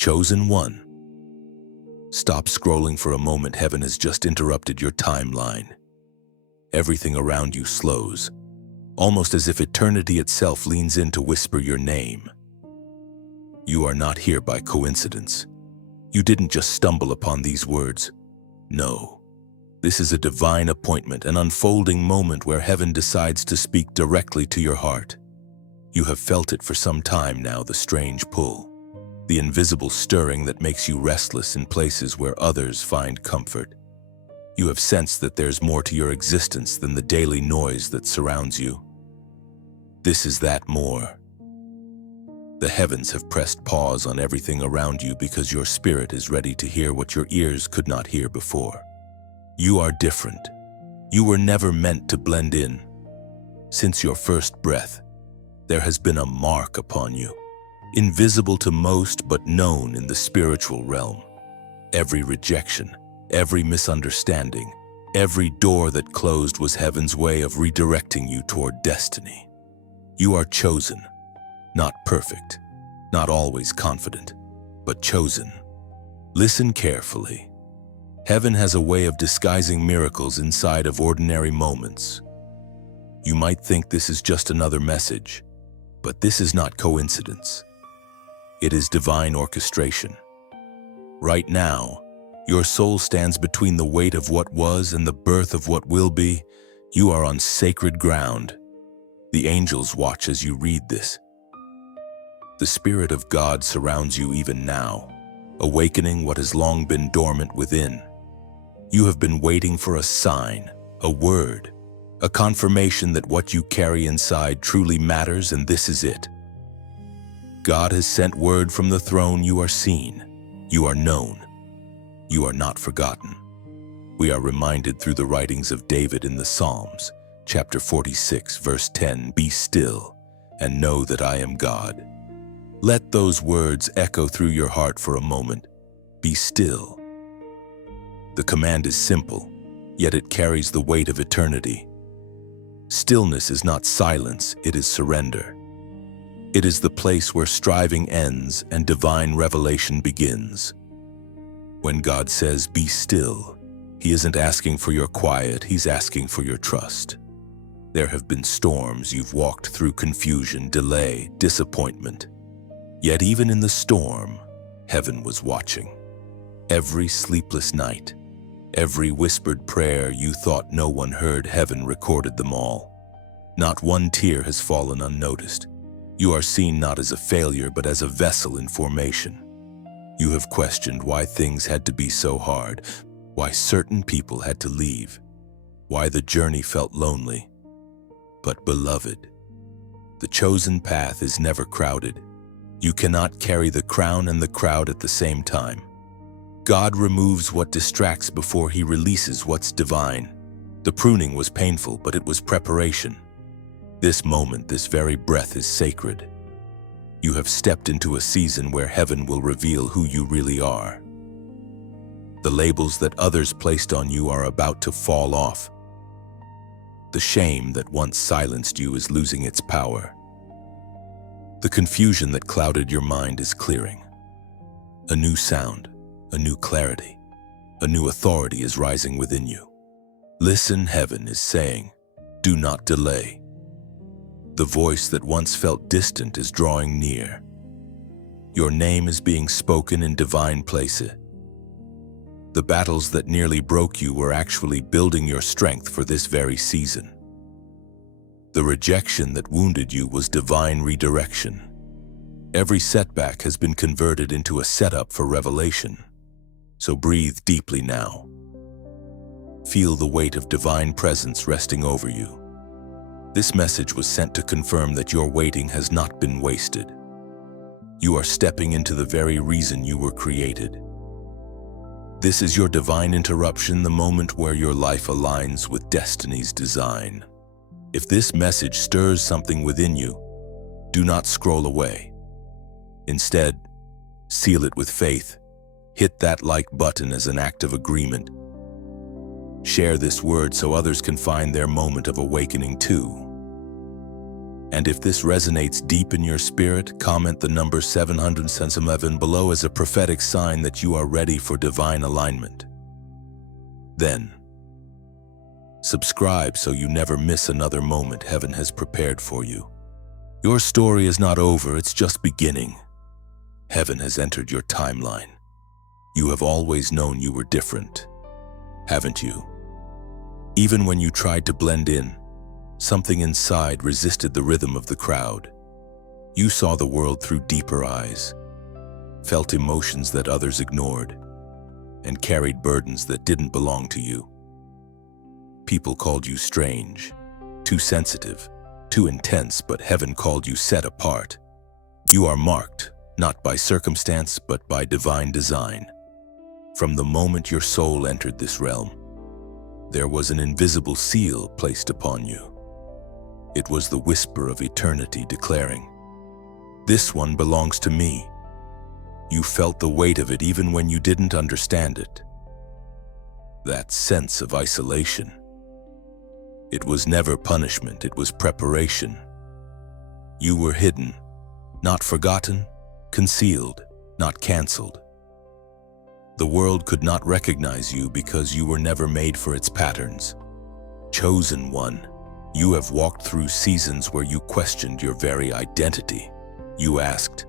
Chosen one. Stop scrolling for a moment. Heaven has just interrupted your timeline. Everything around you slows, almost as if eternity itself leans in to whisper your name. You are not here by coincidence. You didn't just stumble upon these words. No. This is a divine appointment, an unfolding moment where heaven decides to speak directly to your heart. You have felt it for some time now, the strange pull, the invisible stirring that makes you restless in places where others find comfort. You have sensed that there's more to your existence than the daily noise that surrounds you. This is that more. The heavens have pressed pause on everything around you because your spirit is ready to hear what your ears could not hear before. You are different. You were never meant to blend in. Since your first breath, there has been a mark upon you, invisible to most but known in the spiritual realm. Every rejection, every misunderstanding, every door that closed was heaven's way of redirecting you toward destiny. You are chosen, not perfect, not always confident, but chosen. Listen carefully. Heaven has a way of disguising miracles inside of ordinary moments. You might think this is just another message, but this is not coincidence. It is divine orchestration. Right now, your soul stands between the weight of what was and the birth of what will be. You are on sacred ground. The angels watch as you read this. The Spirit of God surrounds you even now, awakening what has long been dormant within. You have been waiting for a sign, a word, a confirmation that what you carry inside truly matters, and this is it. God has sent word from the throne. You are seen. You are known. You are not forgotten. We are reminded through the writings of David in the Psalms, chapter 46, verse 10, "Be still and know that I am God." Let those words echo through your heart for a moment. Be still. The command is simple, yet it carries the weight of eternity. Stillness is not silence, it is surrender. It is the place where striving ends and divine revelation begins. When God says, "Be still," He isn't asking for your quiet, He's asking for your trust. There have been storms you've walked through, confusion, delay, disappointment. Yet even in the storm, heaven was watching. Every sleepless night, every whispered prayer you thought no one heard, heaven recorded them all. Not one tear has fallen unnoticed. You are seen not as a failure, but as a vessel in formation. You have questioned why things had to be so hard, why certain people had to leave, why the journey felt lonely. But beloved, the chosen path is never crowded. You cannot carry the crown and the crowd at the same time. God removes what distracts before He releases what's divine. The pruning was painful, but it was preparation. This moment, this very breath is sacred. You have stepped into a season where heaven will reveal who you really are. The labels that others placed on you are about to fall off. The shame that once silenced you is losing its power. The confusion that clouded your mind is clearing. A new sound, a new clarity, a new authority is rising within you. Listen, heaven is saying, do not delay. The voice that once felt distant is drawing near. Your name is being spoken in divine places. The battles that nearly broke you were actually building your strength for this very season. The rejection that wounded you was divine redirection. Every setback has been converted into a setup for revelation. So breathe deeply now. Feel the weight of divine presence resting over you. This message was sent to confirm that your waiting has not been wasted. You are stepping into the very reason you were created. This is your divine interruption, the moment where your life aligns with destiny's design. If this message stirs something within you, do not scroll away. Instead, seal it with faith. Hit that like button as an act of agreement. Share this word so others can find their moment of awakening too. And if this resonates deep in your spirit, comment the number 711 below as a prophetic sign that you are ready for divine alignment. Then, subscribe so you never miss another moment heaven has prepared for you. Your story is not over, it's just beginning. Heaven has entered your timeline. You have always known you were different, haven't you? Even when you tried to blend in, something inside resisted the rhythm of the crowd. You saw the world through deeper eyes, felt emotions that others ignored, and carried burdens that didn't belong to you. People called you strange, too sensitive, too intense, but heaven called you set apart. You are marked, not by circumstance, but by divine design. From the moment your soul entered this realm, there was an invisible seal placed upon you. It was the whisper of eternity declaring, "This one belongs to me." You felt the weight of it even when you didn't understand it. That sense of isolation. It was never punishment, it was preparation. You were hidden, not forgotten, concealed, not canceled. The world could not recognize you because you were never made for its patterns. Chosen one, you have walked through seasons where you questioned your very identity. You asked,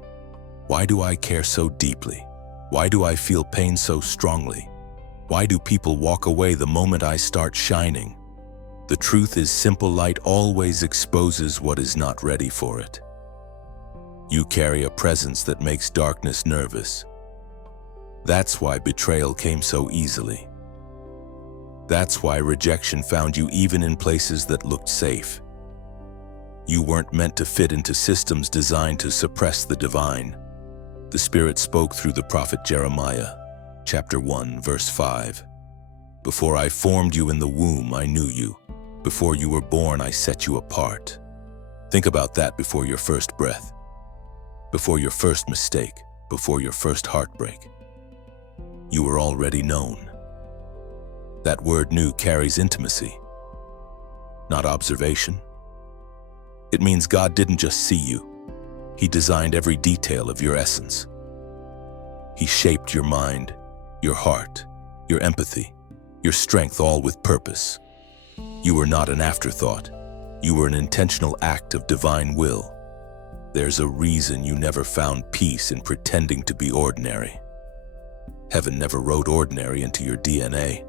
"Why do I care so deeply? Why do I feel pain so strongly? Why do people walk away the moment I start shining?" The truth is, simple light always exposes what is not ready for it. You carry a presence that makes darkness nervous. That's why betrayal came so easily. That's why rejection found you even in places that looked safe. You weren't meant to fit into systems designed to suppress the divine. The Spirit spoke through the prophet Jeremiah, chapter 1, verse 5. "Before I formed you in the womb, I knew you. Before you were born, I set you apart." Think about that before your first breath, before your first mistake, before your first heartbreak. You were already known. That word "new" carries intimacy, not observation. It means God didn't just see you. He designed every detail of your essence. He shaped your mind, your heart, your empathy, your strength, all with purpose. You were not an afterthought. You were an intentional act of divine will. There's a reason you never found peace in pretending to be ordinary. Heaven never wrote ordinary into your DNA.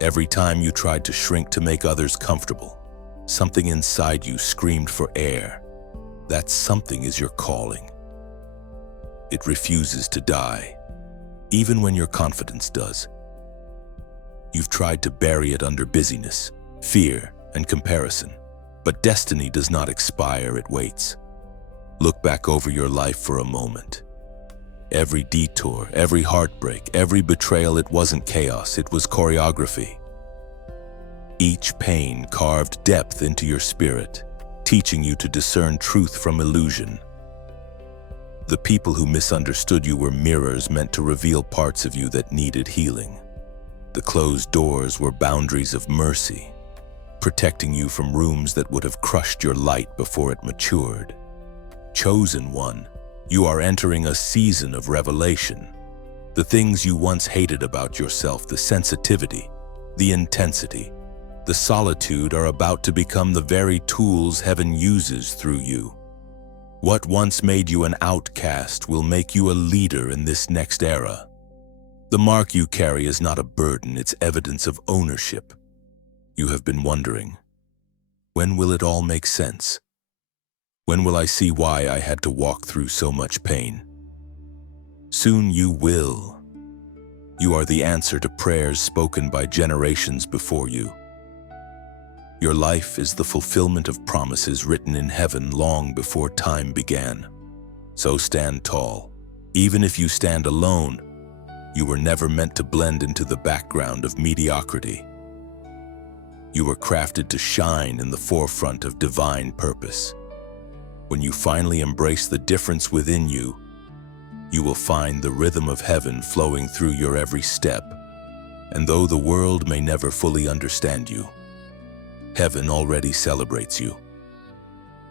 Every time you tried to shrink to make others comfortable, something inside you screamed for air. That something is your calling. It refuses to die, even when your confidence does. You've tried to bury it under busyness, fear, and comparison, but destiny does not expire, it waits. Look back over your life for a moment. Every detour, every heartbreak, every betrayal, it wasn't chaos, it was choreography. Each pain carved depth into your spirit, teaching you to discern truth from illusion. The people who misunderstood you were mirrors meant to reveal parts of you that needed healing. The closed doors were boundaries of mercy, protecting you from rooms that would have crushed your light before it matured. Chosen one, you are entering a season of revelation. The things you once hated about yourself, the sensitivity, the intensity, the solitude, are about to become the very tools heaven uses through you. What once made you an outcast will make you a leader in this next era. The mark you carry is not a burden, it's evidence of ownership. You have been wondering, when will it all make sense? When will I see why I had to walk through so much pain? Soon you will. You are the answer to prayers spoken by generations before you. Your life is the fulfillment of promises written in heaven long before time began. So stand tall. Even if you stand alone, you were never meant to blend into the background of mediocrity. You were crafted to shine in the forefront of divine purpose. When you finally embrace the difference within you, you will find the rhythm of heaven flowing through your every step. And though the world may never fully understand you, heaven already celebrates you.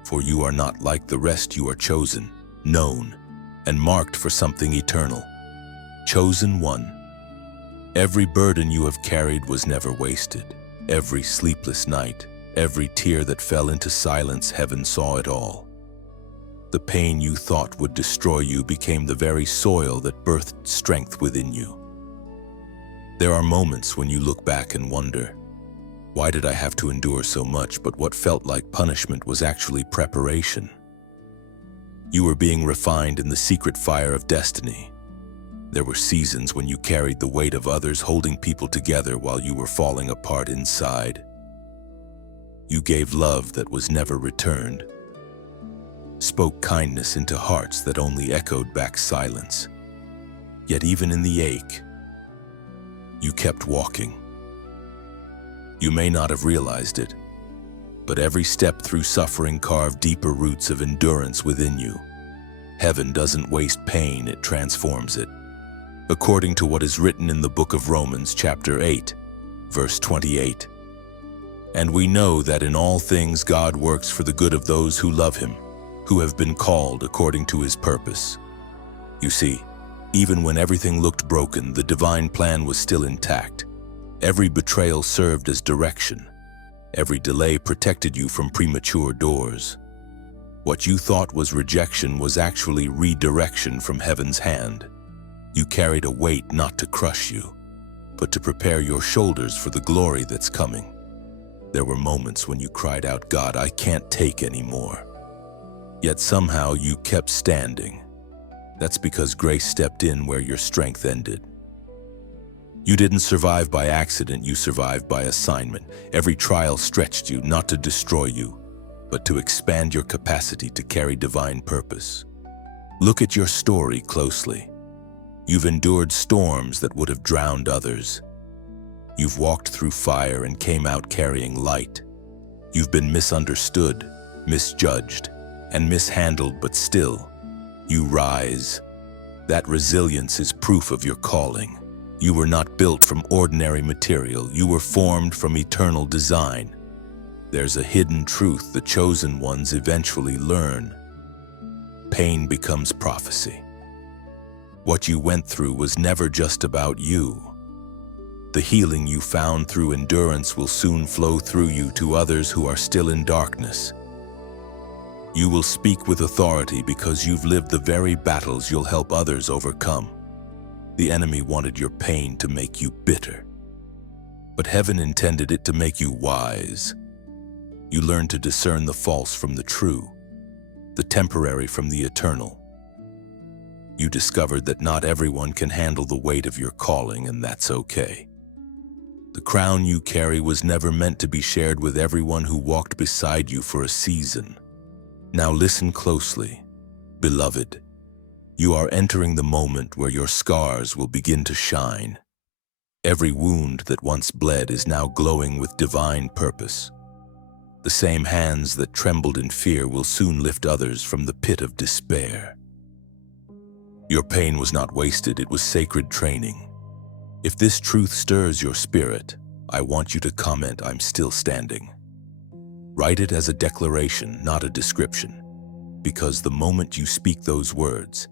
For you are not like the rest, you are chosen, known, and marked for something eternal. Chosen one. Every burden you have carried was never wasted. Every sleepless night, every tear that fell into silence, heaven saw it all. The pain you thought would destroy you became the very soil that birthed strength within you. There are moments when you look back and wonder, why did I have to endure so much? But what felt like punishment was actually preparation. You were being refined in the secret fire of destiny. There were seasons when you carried the weight of others, holding people together while you were falling apart inside. You gave love that was never returned, spoke kindness into hearts that only echoed back silence. Yet even in the ache, you kept walking. You may not have realized it, but every step through suffering carved deeper roots of endurance within you. Heaven doesn't waste pain, it transforms it. According to what is written in the book of Romans, chapter 8, verse 28. And we know that in all things God works for the good of those who love him, who have been called according to his purpose. You see, even when everything looked broken, the divine plan was still intact. Every betrayal served as direction. Every delay protected you from premature doors. What you thought was rejection was actually redirection from heaven's hand. You carried a weight not to crush you, but to prepare your shoulders for the glory that's coming. There were moments when you cried out, God, I can't take anymore. Yet somehow you kept standing. That's because grace stepped in where your strength ended. You didn't survive by accident, you survived by assignment. Every trial stretched you, not to destroy you, but to expand your capacity to carry divine purpose. Look at your story closely. You've endured storms that would have drowned others. You've walked through fire and came out carrying light. You've been misunderstood, misjudged, and mishandled, but still, you rise. That resilience is proof of your calling. You were not built from ordinary material. You were formed from eternal design. There's a hidden truth the chosen ones eventually learn. Pain becomes prophecy. What you went through was never just about you. The healing you found through endurance will soon flow through you to others who are still in darkness. You will speak with authority because you've lived the very battles you'll help others overcome. The enemy wanted your pain to make you bitter, but heaven intended it to make you wise. You learned to discern the false from the true, the temporary from the eternal. You discovered that not everyone can handle the weight of your calling, and that's okay. The crown you carry was never meant to be shared with everyone who walked beside you for a season. Now listen closely, beloved. You are entering the moment where your scars will begin to shine. Every wound that once bled is now glowing with divine purpose. The same hands that trembled in fear will soon lift others from the pit of despair. Your pain was not wasted, it was sacred training. If this truth stirs your spirit, I want you to comment, I'm still standing. Write it as a declaration, not a description, because the moment you speak those words,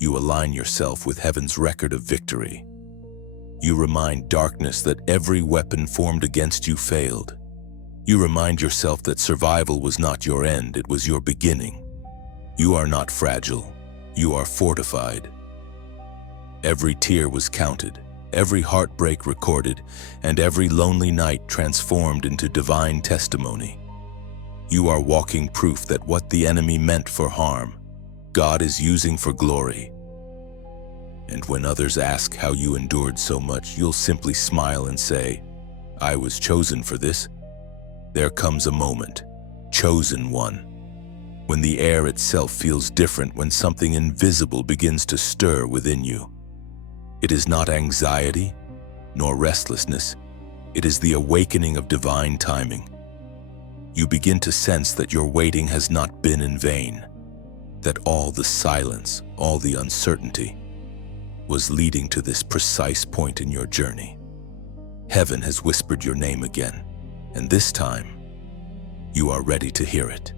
you align yourself with heaven's record of victory. You remind darkness that every weapon formed against you failed. You remind yourself that survival was not your end, it was your beginning. You are not fragile, you are fortified. Every tear was counted, every heartbreak recorded, and every lonely night transformed into divine testimony. You are walking proof that what the enemy meant for harm, God is using for glory. And when others ask how you endured so much, you'll simply smile and say, I was chosen for this. There comes a moment, chosen one, when the air itself feels different, when something invisible begins to stir within you. It is not anxiety, nor restlessness. It is the awakening of divine timing. You begin to sense that your waiting has not been in vain, that all the silence, all the uncertainty, was leading to this precise point in your journey. Heaven has whispered your name again, and this time, you are ready to hear it.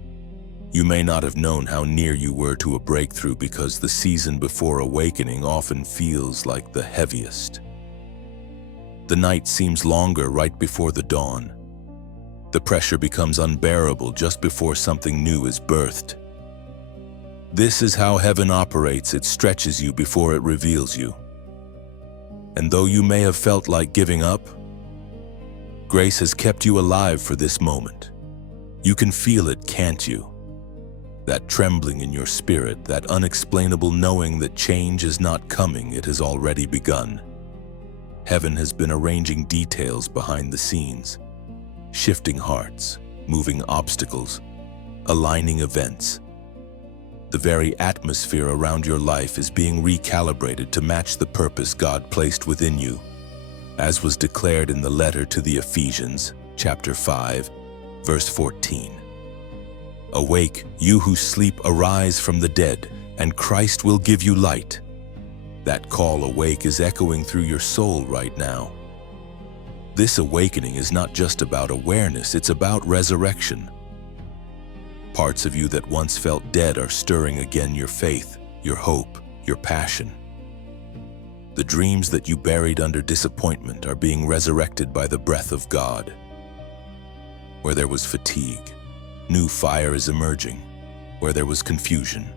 You may not have known how near you were to a breakthrough because the season before awakening often feels like the heaviest. The night seems longer right before the dawn. The pressure becomes unbearable just before something new is birthed. This is how heaven operates. It stretches you before it reveals you. And though you may have felt like giving up, grace has kept you alive for this moment. You can feel it, can't you? That trembling in your spirit, that unexplainable knowing that change is not coming, it has already begun. Heaven has been arranging details behind the scenes, shifting hearts, moving obstacles, aligning events. The very atmosphere around your life is being recalibrated to match the purpose God placed within you, as was declared in the letter to the Ephesians, chapter 5, verse 14. Awake, you who sleep, arise from the dead, and Christ will give you light. That call, awake, is echoing through your soul right now. This awakening is not just about awareness, it's about resurrection. Parts of you that once felt dead are stirring again: your faith, your hope, your passion. The dreams that you buried under disappointment are being resurrected by the breath of God. Where there was fatigue, new fire is emerging. Where there was confusion,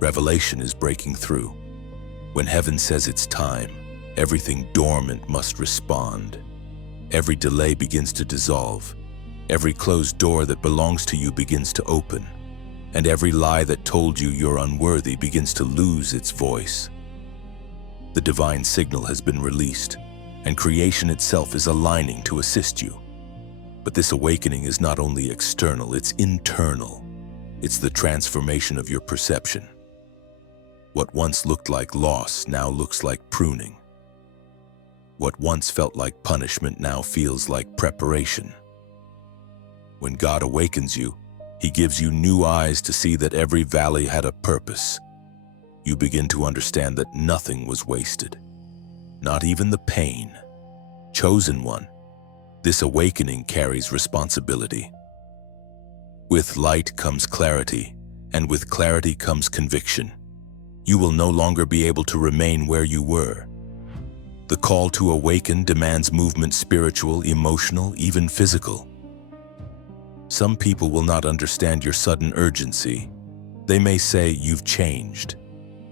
revelation is breaking through. When heaven says it's time, everything dormant must respond. Every delay begins to dissolve. Every closed door that belongs to you begins to open. And every lie that told you you're unworthy begins to lose its voice. The divine signal has been released, and creation itself is aligning to assist you. But this awakening is not only external, it's internal. It's the transformation of your perception. What once looked like loss now looks like pruning. What once felt like punishment now feels like preparation. When God awakens you, He gives you new eyes to see that every valley had a purpose. You begin to understand that nothing was wasted, not even the pain. Chosen one, this awakening carries responsibility. With light comes clarity, and with clarity comes conviction. You will no longer be able to remain where you were. The call to awaken demands movement: spiritual, emotional, even physical. Some people will not understand your sudden urgency. They may say you've changed,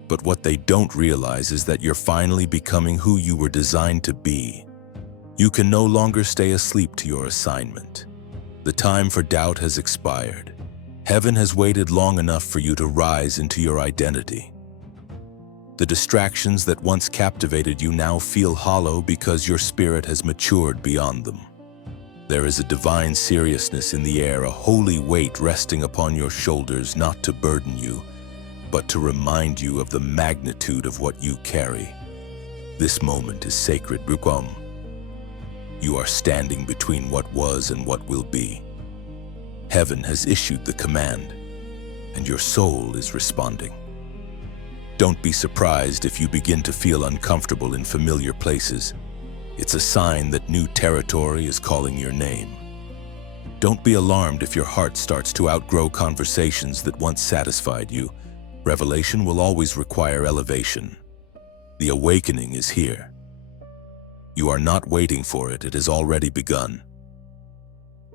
but what they don't realize is that you're finally becoming who you were designed to be. You can no longer stay asleep to your assignment. The time for doubt has expired. Heaven has waited long enough for you to rise into your identity. The distractions that once captivated you now feel hollow because your spirit has matured beyond them. There is a divine seriousness in the air, a holy weight resting upon your shoulders, not to burden you, but to remind you of the magnitude of what you carry. This moment is sacred. You are standing between what was and what will be. Heaven has issued the command, and your soul is responding. Don't be surprised if you begin to feel uncomfortable in familiar places. It's a sign that new territory is calling your name. Don't be alarmed if your heart starts to outgrow conversations that once satisfied you. Revelation will always require elevation. The awakening is here. You are not waiting for it, it has already begun.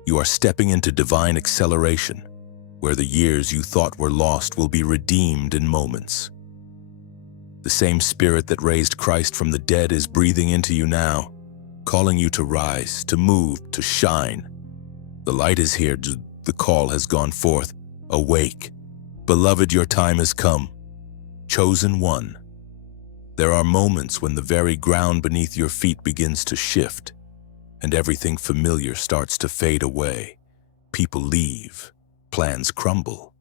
You are stepping into divine acceleration, where the years you thought were lost will be redeemed in moments. The same Spirit that raised Christ from the dead is breathing into you now, calling you to rise, to move, to shine. The light is here, the call has gone forth. Awake. Beloved, your time has come. Chosen one. There are moments when the very ground beneath your feet begins to shift, and everything familiar starts to fade away. People leave, plans crumble.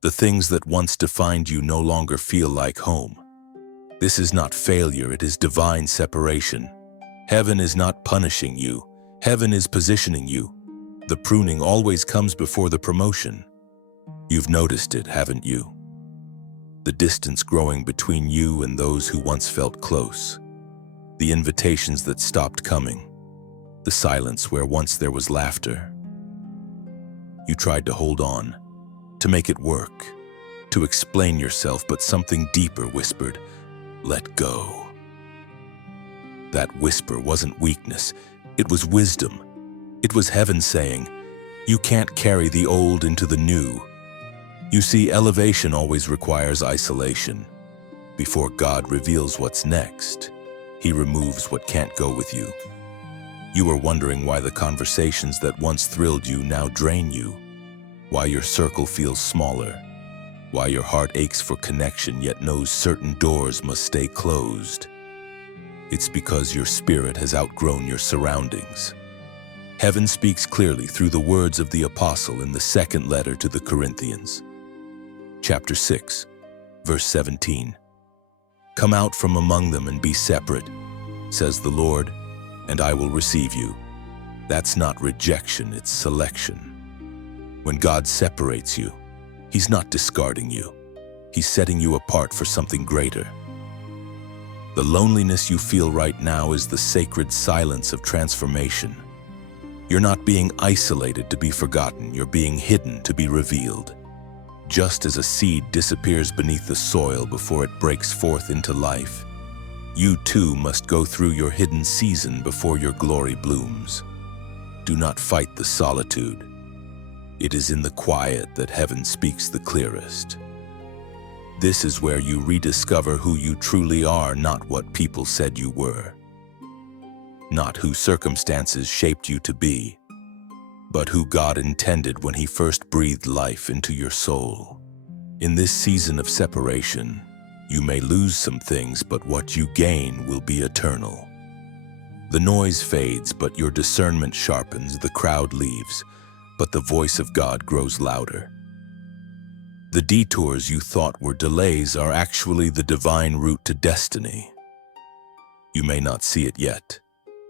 The things that once defined you no longer feel like home. This is not failure, it is divine separation. Heaven is not punishing you, heaven is positioning you. The pruning always comes before the promotion. You've noticed it, haven't you? The distance growing between you and those who once felt close. The invitations that stopped coming. The silence where once there was laughter. You tried to hold on, to make it work, to explain yourself, but something deeper whispered, "Let go." That whisper wasn't weakness, it was wisdom. It was heaven saying, "You can't carry the old into the new." You see, elevation always requires isolation. Before God reveals what's next, He removes what can't go with you. You are wondering why the conversations that once thrilled you now drain you, why your circle feels smaller, why your heart aches for connection yet knows certain doors must stay closed. It's because your spirit has outgrown your surroundings. Heaven speaks clearly through the words of the apostle in the second letter to the Corinthians. Chapter 6, verse 17. "Come out from among them and be separate, says the Lord, and I will receive you." That's not rejection, it's selection. When God separates you, He's not discarding you. He's setting you apart for something greater. The loneliness you feel right now is the sacred silence of transformation. You're not being isolated to be forgotten, you're being hidden to be revealed. Just as a seed disappears beneath the soil before it breaks forth into life, you too must go through your hidden season before your glory blooms. Do not fight the solitude. It is in the quiet that heaven speaks the clearest. This is where you rediscover who you truly are, not what people said you were. Not who circumstances shaped you to be, but who God intended when He first breathed life into your soul. In this season of separation, you may lose some things, but what you gain will be eternal. The noise fades, but your discernment sharpens. The crowd leaves, but the voice of God grows louder. The detours you thought were delays are actually the divine route to destiny. You may not see it yet,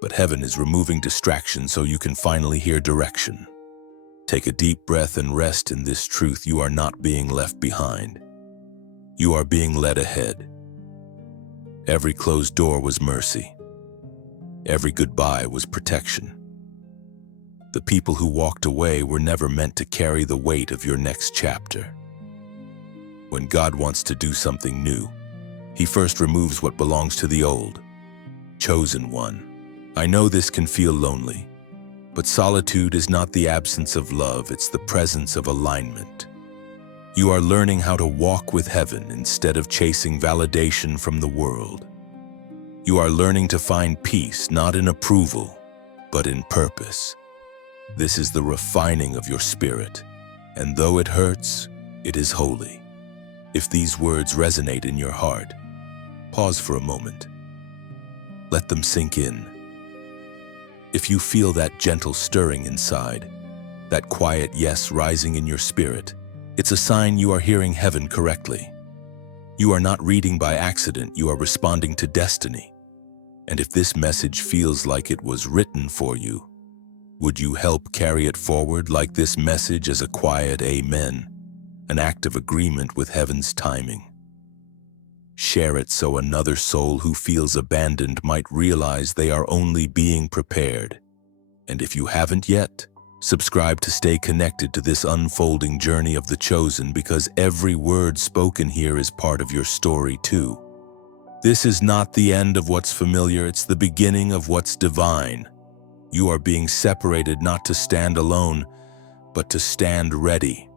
but heaven is removing distraction so you can finally hear direction. Take a deep breath and rest in this truth: you are not being left behind. You are being led ahead. Every closed door was mercy. Every goodbye was protection. The people who walked away were never meant to carry the weight of your next chapter. When God wants to do something new, He first removes what belongs to the old. Chosen one. I know this can feel lonely, but solitude is not the absence of love, it's the presence of alignment. You are learning how to walk with heaven instead of chasing validation from the world. You are learning to find peace not in approval, but in purpose. This is the refining of your spirit, and though it hurts, it is holy. If these words resonate in your heart, pause for a moment. Let them sink in. If you feel that gentle stirring inside, that quiet yes rising in your spirit, it's a sign you are hearing heaven correctly. You are not reading by accident, you are responding to destiny. And if this message feels like it was written for you, would you help carry it forward like this message as a quiet amen, an act of agreement with heaven's timing? Share it so another soul who feels abandoned might realize they are only being prepared. And if you haven't yet, subscribe to stay connected to this unfolding journey of the chosen, because every word spoken here is part of your story too. This is not the end of what's familiar, it's the beginning of what's divine. You are being separated not to stand alone, but to stand ready.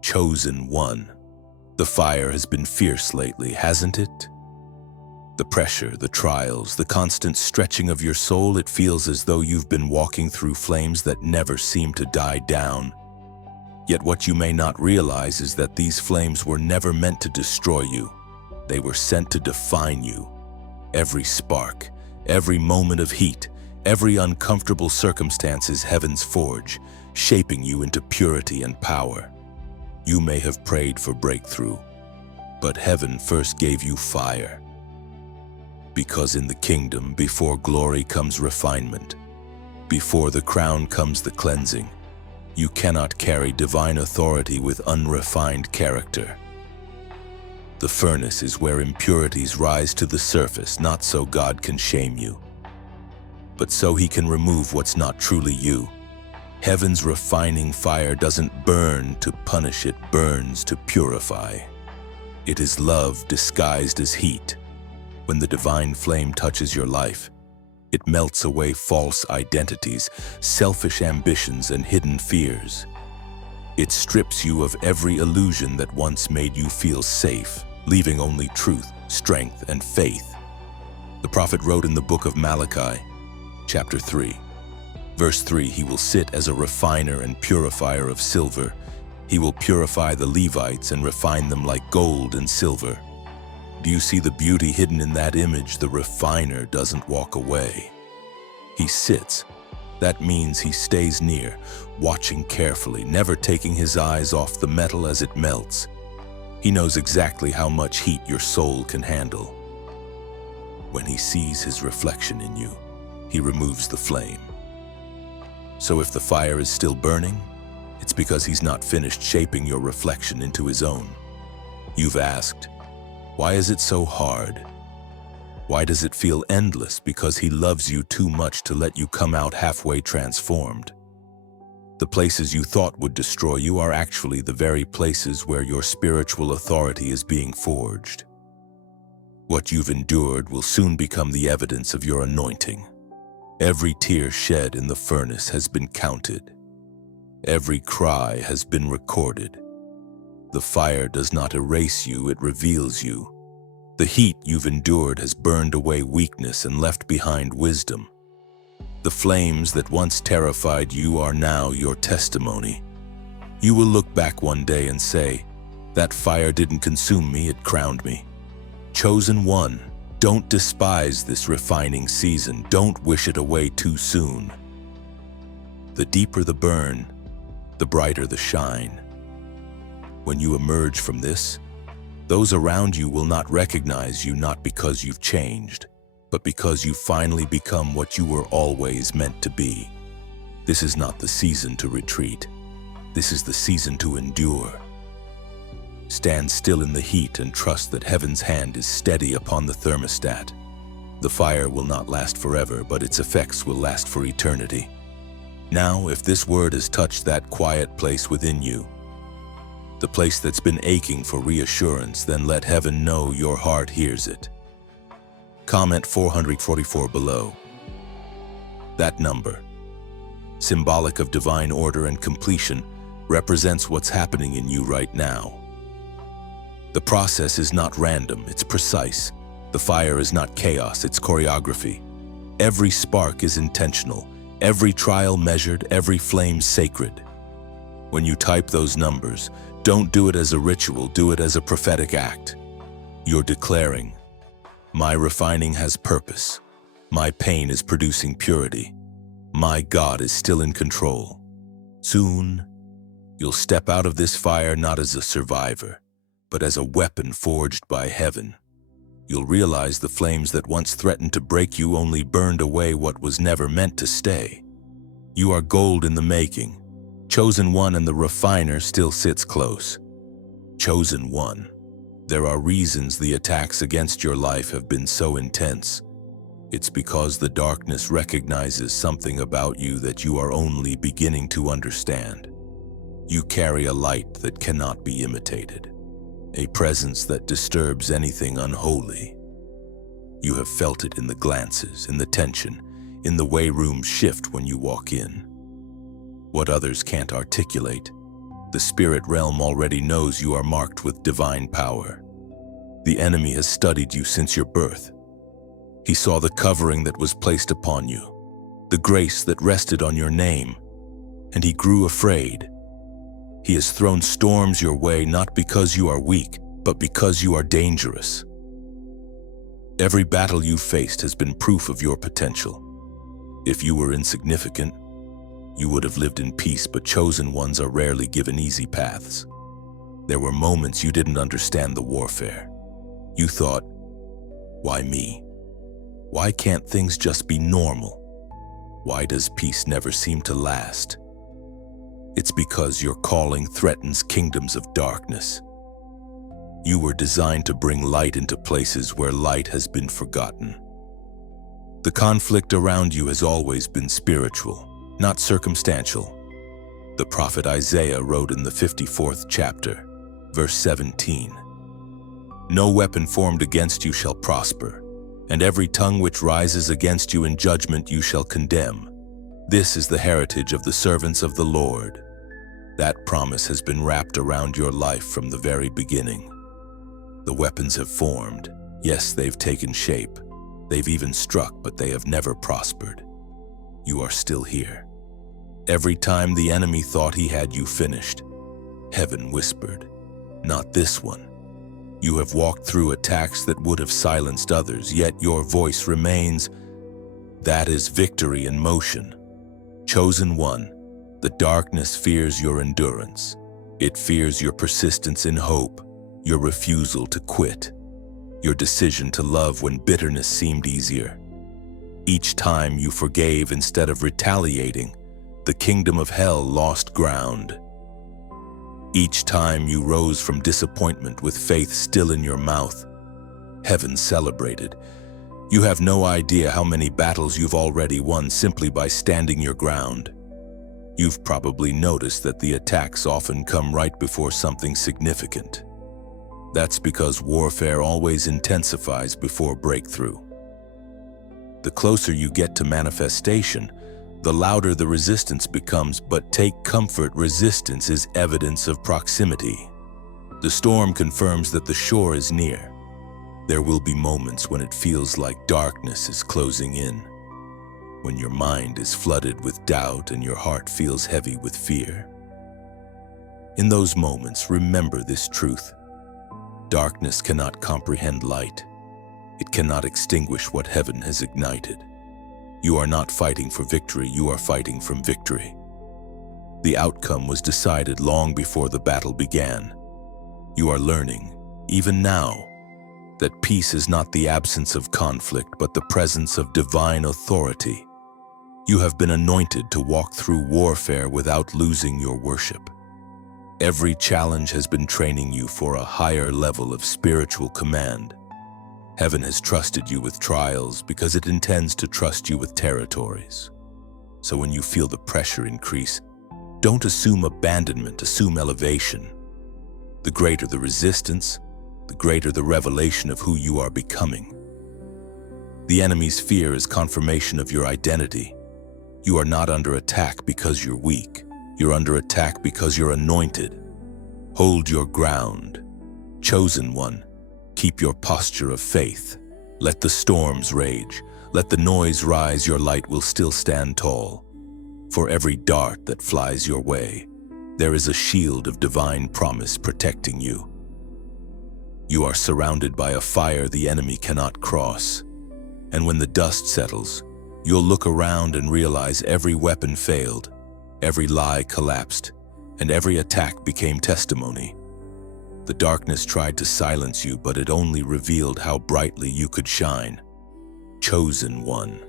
Chosen one. The fire has been fierce lately, hasn't it? The pressure, the trials, the constant stretching of your soul, it feels as though you've been walking through flames that never seem to die down. Yet what you may not realize is that these flames were never meant to destroy you. They were sent to define you. Every spark, every moment of heat, every uncomfortable circumstance is heaven's forge, shaping you into purity and power. You may have prayed for breakthrough, but heaven first gave you fire. Because in the kingdom, before glory comes refinement. Before the crown comes the cleansing. You cannot carry divine authority with unrefined character. The furnace is where impurities rise to the surface, not so God can shame you, but so He can remove what's not truly you. Heaven's refining fire doesn't burn to punish, it burns to purify. It is love disguised as heat. When the divine flame touches your life, it melts away false identities, selfish ambitions, and hidden fears. It strips you of every illusion that once made you feel safe, leaving only truth, strength, and faith. The prophet wrote in the book of Malachi, chapter 3, verse 3, "He will sit as a refiner and purifier of silver. He will purify the Levites and refine them like gold and silver." Do you see the beauty hidden in that image? The refiner doesn't walk away. He sits. That means he stays near, watching carefully, never taking his eyes off the metal as it melts. He knows exactly how much heat your soul can handle. When he sees his reflection in you, he removes the flame. So if the fire is still burning, it's because he's not finished shaping your reflection into his own. You've asked, why is it so hard? Why does it feel endless? Because he loves you too much to let you come out halfway transformed. The places you thought would destroy you are actually the very places where your spiritual authority is being forged. What you've endured will soon become the evidence of your anointing. Every tear shed in the furnace has been counted. Every cry has been recorded. The fire does not erase you, it reveals you. The heat you've endured has burned away weakness and left behind wisdom. The flames that once terrified you are now your testimony. You will look back one day and say, "That fire didn't consume me, it crowned me." Chosen one, don't despise this refining season. Don't wish it away too soon. The deeper the burn, the brighter the shine. When you emerge from this, those around you will not recognize you, not because you've changed, but because you've finally become what you were always meant to be. This is not the season to retreat. This is the season to endure. Stand still in the heat and trust that heaven's hand is steady upon the thermostat. The fire will not last forever, but its effects will last for eternity. Now, if this word has touched that quiet place within you, the place that's been aching for reassurance, then let heaven know your heart hears it. Comment 444 below. That number, symbolic of divine order and completion, represents what's happening in you right now. The process is not random, it's precise. The fire is not chaos, it's choreography. Every spark is intentional, every trial measured, every flame sacred. When you type those numbers, don't do it as a ritual, do it as a prophetic act. You're declaring, my refining has purpose. My pain is producing purity. My God is still in control. Soon, you'll step out of this fire not as a survivor, but as a weapon forged by heaven. You'll realize the flames that once threatened to break you only burned away what was never meant to stay. You are gold in the making. Chosen one, and the refiner still sits close. Chosen one. There are reasons the attacks against your life have been so intense. It's because the darkness recognizes something about you that you are only beginning to understand. You carry a light that cannot be imitated, a presence that disturbs anything unholy. You have felt it in the glances, in the tension, in the way rooms shift when you walk in. What others can't articulate, the spirit realm already knows you are marked with divine power. The enemy has studied you since your birth. He saw the covering that was placed upon you, the grace that rested on your name, and he grew afraid. He has thrown storms your way not because you are weak, but because you are dangerous. Every battle you faced has been proof of your potential. If you were insignificant, you would have lived in peace, but chosen ones are rarely given easy paths. There were moments you didn't understand the warfare. You thought, why me? Why can't things just be normal? Why does peace never seem to last? It's because your calling threatens kingdoms of darkness. You were designed to bring light into places where light has been forgotten. The conflict around you has always been spiritual, not circumstantial. The prophet Isaiah wrote in the 54th chapter, verse 17, "No weapon formed against you shall prosper, and every tongue which rises against you in judgment you shall condemn. This is the heritage of the servants of the Lord." That promise has been wrapped around your life from the very beginning. The weapons have formed. Yes, they've taken shape. They've even struck, but they have never prospered. You are still here. Every time the enemy thought he had you finished, heaven whispered, "Not this one." You have walked through attacks that would have silenced others, yet your voice remains. That is victory in motion. Chosen one, the darkness fears your endurance. It fears your persistence in hope, your refusal to quit, your decision to love when bitterness seemed easier. Each time you forgave instead of retaliating, the kingdom of hell lost ground. Each time you rose from disappointment with faith still in your mouth, heaven celebrated. You have no idea how many battles you've already won simply by standing your ground. You've probably noticed that the attacks often come right before something significant. That's because warfare always intensifies before breakthrough. The closer you get to manifestation, the louder the resistance becomes, but take comfort, resistance is evidence of proximity. The storm confirms that the shore is near. There will be moments when it feels like darkness is closing in, when your mind is flooded with doubt and your heart feels heavy with fear. In those moments, remember this truth. Darkness cannot comprehend light. It cannot extinguish what heaven has ignited. You are not fighting for victory, you are fighting from victory. The outcome was decided long before the battle began. You are learning, even now, that peace is not the absence of conflict, but the presence of divine authority. You have been anointed to walk through warfare without losing your worship. Every challenge has been training you for a higher level of spiritual command. Heaven has trusted you with trials because it intends to trust you with territories. So when you feel the pressure increase, don't assume abandonment, assume elevation. The greater the resistance, the greater the revelation of who you are becoming. The enemy's fear is confirmation of your identity. You are not under attack because you're weak. You're under attack because you're anointed. Hold your ground. Chosen one, keep your posture of faith. Let the storms rage. Let the noise rise. Your light will still stand tall. For every dart that flies your way, there is a shield of divine promise protecting you. You are surrounded by a fire the enemy cannot cross. And when the dust settles, you'll look around and realize every weapon failed, every lie collapsed, and every attack became testimony. The darkness tried to silence you, but it only revealed how brightly you could shine. Chosen one.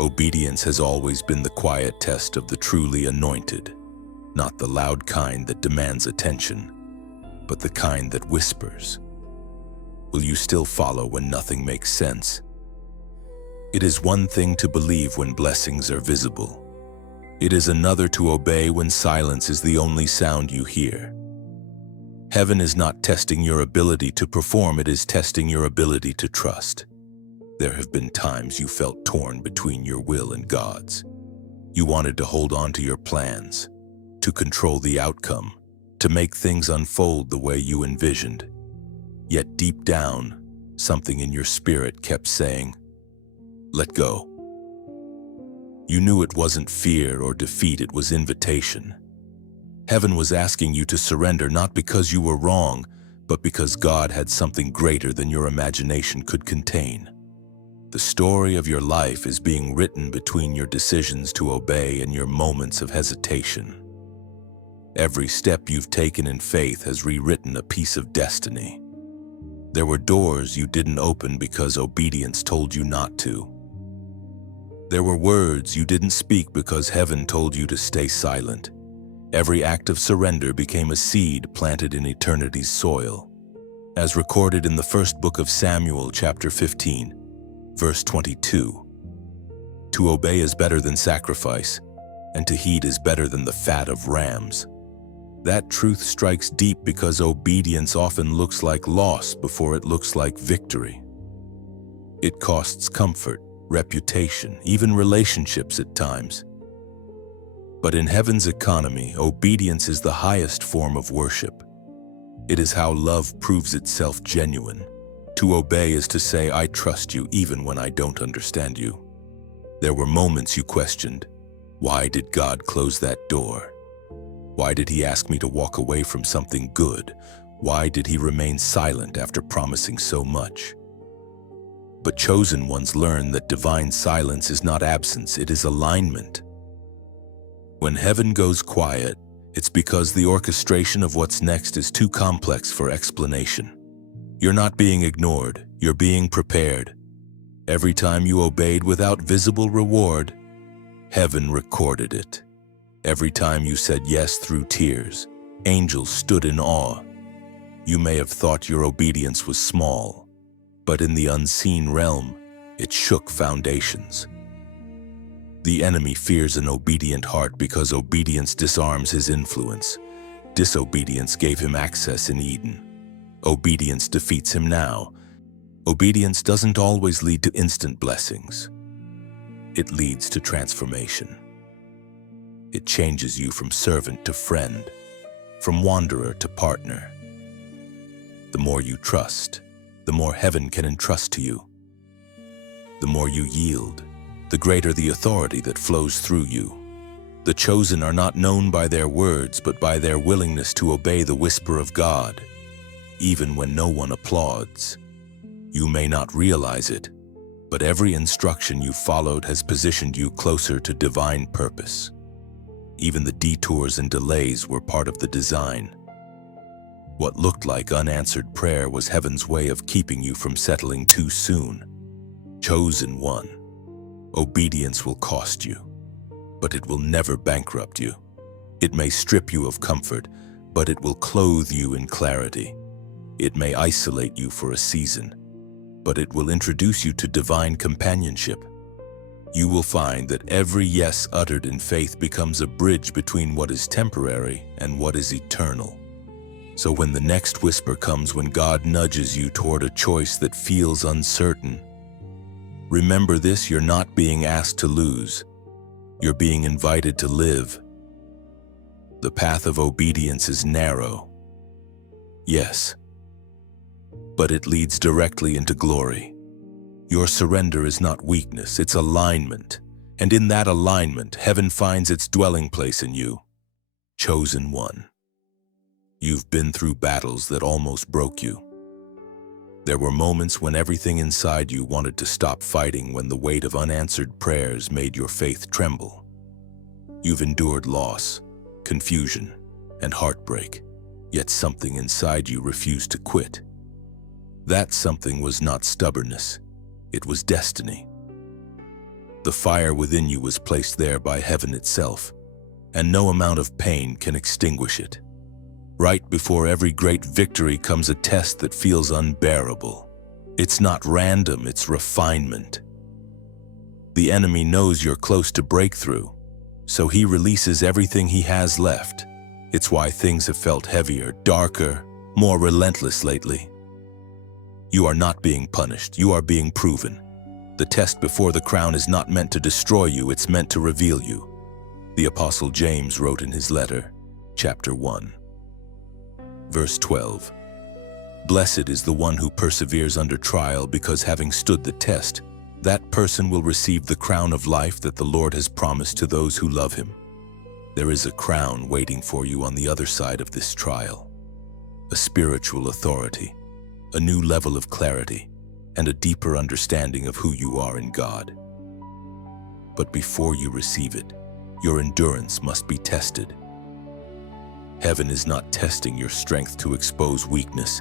Obedience has always been the quiet test of the truly anointed, not the loud kind that demands attention, but the kind that whispers. Will you still follow when nothing makes sense? It is one thing to believe when blessings are visible. It is another to obey when silence is the only sound you hear. Heaven is not testing your ability to perform, it is testing your ability to trust. There have been times you felt torn between your will and God's. You wanted to hold on to your plans, to control the outcome, to make things unfold the way you envisioned. Yet deep down, something in your spirit kept saying, "Let go." You knew it wasn't fear or defeat, it was invitation. Heaven was asking you to surrender, not because you were wrong, but because God had something greater than your imagination could contain. The story of your life is being written between your decisions to obey and your moments of hesitation. Every step you've taken in faith has rewritten a piece of destiny. There were doors you didn't open because obedience told you not to. There were words you didn't speak because heaven told you to stay silent. Every act of surrender became a seed planted in eternity's soil. As recorded in the first book of Samuel, chapter 15, verse 22. To obey is better than sacrifice, and to heed is better than the fat of rams. That truth strikes deep because obedience often looks like loss before it looks like victory. It costs comfort, reputation, even relationships at times. But in heaven's economy, obedience is the highest form of worship. It is how love proves itself genuine. To obey is to say, I trust you even when I don't understand you. There were moments you questioned. Why did God close that door? Why did he ask me to walk away from something good? Why did he remain silent after promising so much? But chosen ones learn that divine silence is not absence, it is alignment. When heaven goes quiet, it's because the orchestration of what's next is too complex for explanation. You're not being ignored, you're being prepared. Every time you obeyed without visible reward, heaven recorded it. Every time you said yes through tears, angels stood in awe. You may have thought your obedience was small, but in the unseen realm, it shook foundations. The enemy fears an obedient heart because obedience disarms his influence. Disobedience gave him access in Eden. Obedience defeats him now. Obedience doesn't always lead to instant blessings. It leads to transformation. It changes you from servant to friend, from wanderer to partner. The more you trust, the more heaven can entrust to you. The more you yield, the greater the authority that flows through you. The chosen are not known by their words, but by their willingness to obey the whisper of God, even when no one applauds. You may not realize it, but every instruction you followed has positioned you closer to divine purpose. Even the detours and delays were part of the design. What looked like unanswered prayer was heaven's way of keeping you from settling too soon. Chosen one, obedience will cost you, but it will never bankrupt you. It may strip you of comfort, but it will clothe you in clarity. It may isolate you for a season, but it will introduce you to divine companionship. You will find that every yes uttered in faith becomes a bridge between what is temporary and what is eternal. So when the next whisper comes, when God nudges you toward a choice that feels uncertain, remember this: you're not being asked to lose. You're being invited to live. The path of obedience is narrow, yes, but it leads directly into glory. Your surrender is not weakness, it's alignment. And in that alignment, heaven finds its dwelling place in you. Chosen one. You've been through battles that almost broke you. There were moments when everything inside you wanted to stop fighting, when the weight of unanswered prayers made your faith tremble. You've endured loss, confusion, and heartbreak, yet something inside you refused to quit. That something was not stubbornness. It was destiny. The fire within you was placed there by heaven itself, and no amount of pain can extinguish it. Right before every great victory comes a test that feels unbearable. It's not random, it's refinement. The enemy knows you're close to breakthrough, so he releases everything he has left. It's why things have felt heavier, darker, more relentless lately. You are not being punished, you are being proven. The test before the crown is not meant to destroy you, it's meant to reveal you. The Apostle James wrote in his letter, chapter 1, verse 12, "Blessed is the one who perseveres under trial, because having stood the test, that person will receive the crown of life that the Lord has promised to those who love him." There is a crown waiting for you on the other side of this trial. A spiritual authority, a new level of clarity, and a deeper understanding of who you are in God. But before you receive it, your endurance must be tested. Heaven is not testing your strength to expose weakness.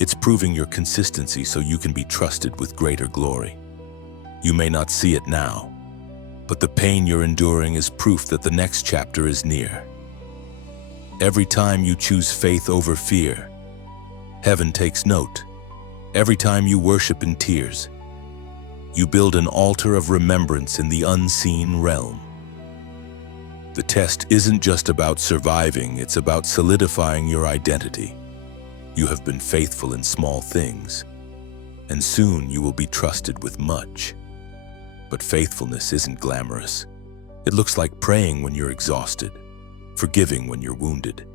It's proving your consistency so you can be trusted with greater glory. You may not see it now, but the pain you're enduring is proof that the next chapter is near. Every time you choose faith over fear, heaven takes note. Every time you worship in tears, you build an altar of remembrance in the unseen realm. The test isn't just about surviving, it's about solidifying your identity. You have been faithful in small things, and soon you will be trusted with much. But faithfulness isn't glamorous. It looks like praying when you're exhausted, forgiving when you're wounded,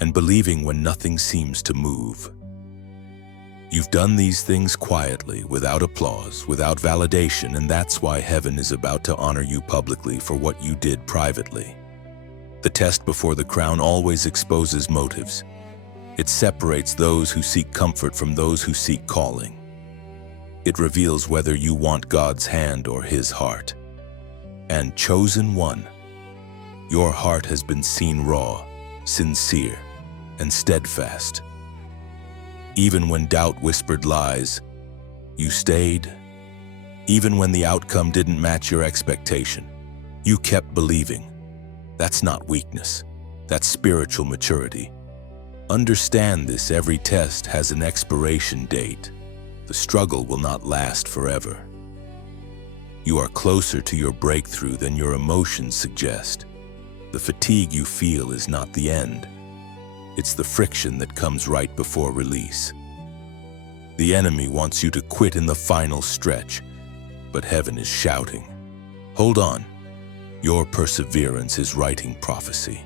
and believing when nothing seems to move. You've done these things quietly, without applause, without validation, and that's why heaven is about to honor you publicly for what you did privately. The test before the crown always exposes motives. It separates those who seek comfort from those who seek calling. It reveals whether you want God's hand or His heart. And chosen one, your heart has been seen raw, sincere, and steadfast. Even when doubt whispered lies, you stayed. Even when the outcome didn't match your expectation, you kept believing. That's not weakness, that's spiritual maturity. Understand this: every test has an expiration date. The struggle will not last forever. You are closer to your breakthrough than your emotions suggest. The fatigue you feel is not the end. It's the friction that comes right before release. The enemy wants you to quit in the final stretch, but heaven is shouting, hold on. Your perseverance is writing prophecy.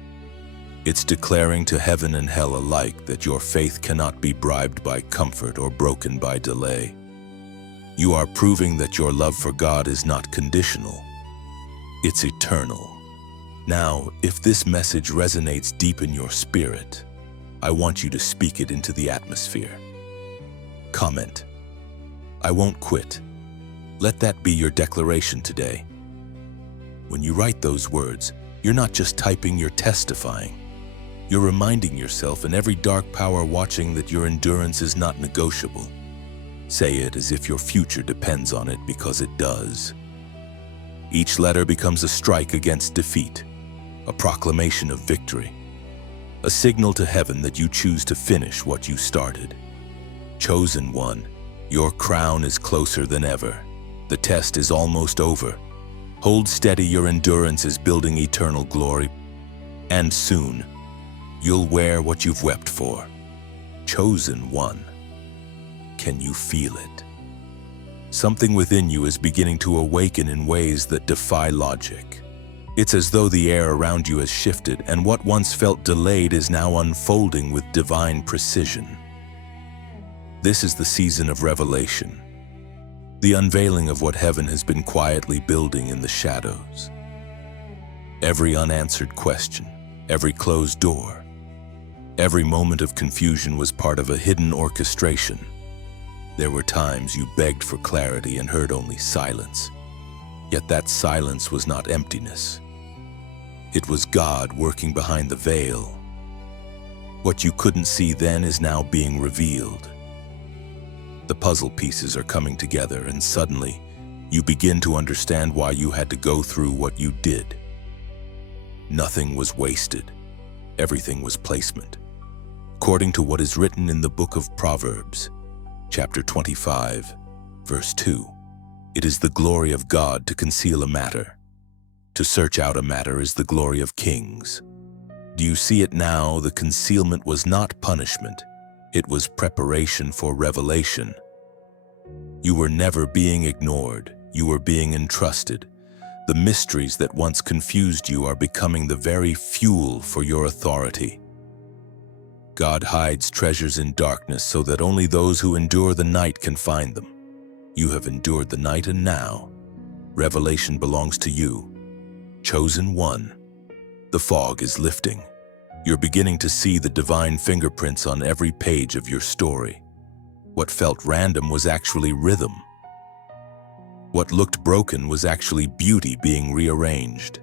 It's declaring to heaven and hell alike that your faith cannot be bribed by comfort or broken by delay. You are proving that your love for God is not conditional. It's eternal. Now, if this message resonates deep in your spirit, I want you to speak it into the atmosphere. Comment, I won't quit. Let that be your declaration today. When you write those words, you're not just typing, you're testifying. You're reminding yourself and every dark power watching that your endurance is not negotiable. Say it as if your future depends on it, because it does. Each letter becomes a strike against defeat, a proclamation of victory, a signal to heaven that you choose to finish what you started. Chosen one, your crown is closer than ever. The test is almost over. Hold steady, your endurance is building eternal glory. And soon, you'll wear what you've wept for. Chosen one. Can you feel it? Something within you is beginning to awaken in ways that defy logic. It's as though the air around you has shifted, and what once felt delayed is now unfolding with divine precision. This is the season of revelation, the unveiling of what heaven has been quietly building in the shadows. Every unanswered question, every closed door, every moment of confusion was part of a hidden orchestration. There were times you begged for clarity and heard only silence. Yet that silence was not emptiness. It was God working behind the veil. What you couldn't see then is now being revealed. The puzzle pieces are coming together, and suddenly, you begin to understand why you had to go through what you did. Nothing was wasted. Everything was placement. According to what is written in the book of Proverbs, chapter 25, verse 2, it is the glory of God to conceal a matter. To search out a matter is the glory of kings. Do you see it now? The concealment was not punishment. It was preparation for revelation. You were never being ignored. You were being entrusted. The mysteries that once confused you are becoming the very fuel for your authority. God hides treasures in darkness so that only those who endure the night can find them. You have endured the night, and now, revelation belongs to you. Chosen one. The fog is lifting. You're beginning to see the divine fingerprints on every page of your story. What felt random was actually rhythm. What looked broken was actually beauty being rearranged.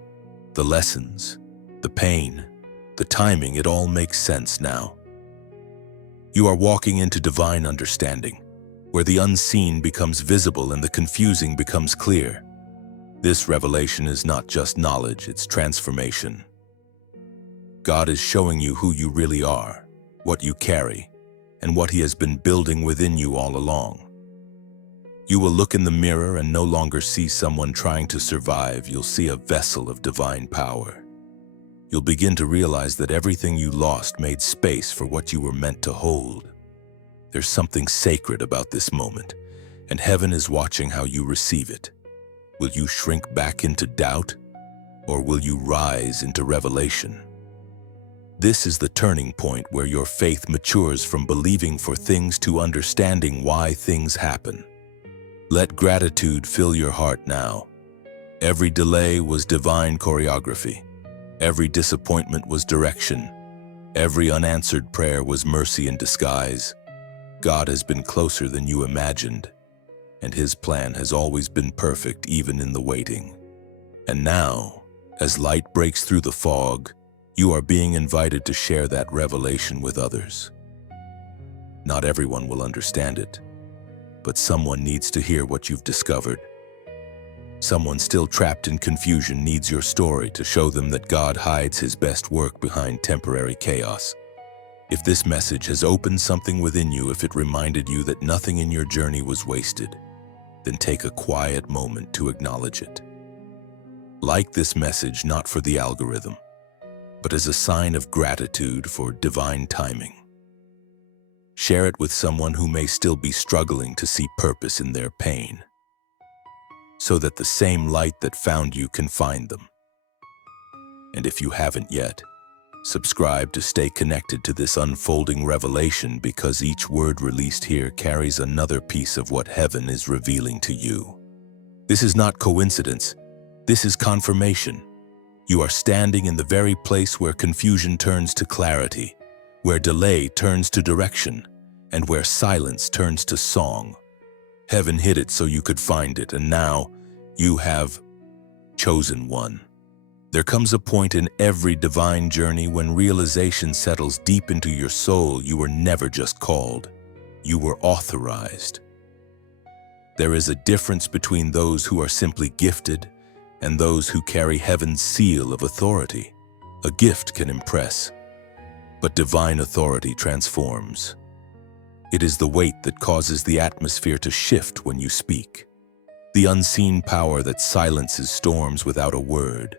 The lessons, the pain, the timing, it all makes sense now. You are walking into divine understanding, where the unseen becomes visible and the confusing becomes clear. This revelation is not just knowledge, it's transformation. God is showing you who you really are, what you carry, and what He has been building within you all along. You will look in the mirror and no longer see someone trying to survive. You'll see a vessel of divine power. You'll begin to realize that everything you lost made space for what you were meant to hold. There's something sacred about this moment, and heaven is watching how you receive it. Will you shrink back into doubt, or will you rise into revelation? This is the turning point where your faith matures from believing for things to understanding why things happen. Let gratitude fill your heart now. Every delay was divine choreography. Every disappointment was direction. Every unanswered prayer was mercy in disguise. God has been closer than you imagined, and His plan has always been perfect even in the waiting. And now, as light breaks through the fog, you are being invited to share that revelation with others. Not everyone will understand it, but someone needs to hear what you've discovered. Someone still trapped in confusion needs your story to show them that God hides His best work behind temporary chaos. If this message has opened something within you, if it reminded you that nothing in your journey was wasted, then take a quiet moment to acknowledge it. Like this message not for the algorithm, but as a sign of gratitude for divine timing. Share it with someone who may still be struggling to see purpose in their pain, so that the same light that found you can find them. And if you haven't yet, subscribe to stay connected to this unfolding revelation, because each word released here carries another piece of what heaven is revealing to you. This is not coincidence. This is confirmation. You are standing in the very place where confusion turns to clarity, where delay turns to direction, and where silence turns to song. Heaven hid it so you could find it, and now you have chosen one. There comes a point in every divine journey when realization settles deep into your soul. You were never just called. You were authorized. There is a difference between those who are simply gifted and those who carry heaven's seal of authority. A gift can impress, but divine authority transforms. It is the weight that causes the atmosphere to shift when you speak, the unseen power that silences storms without a word.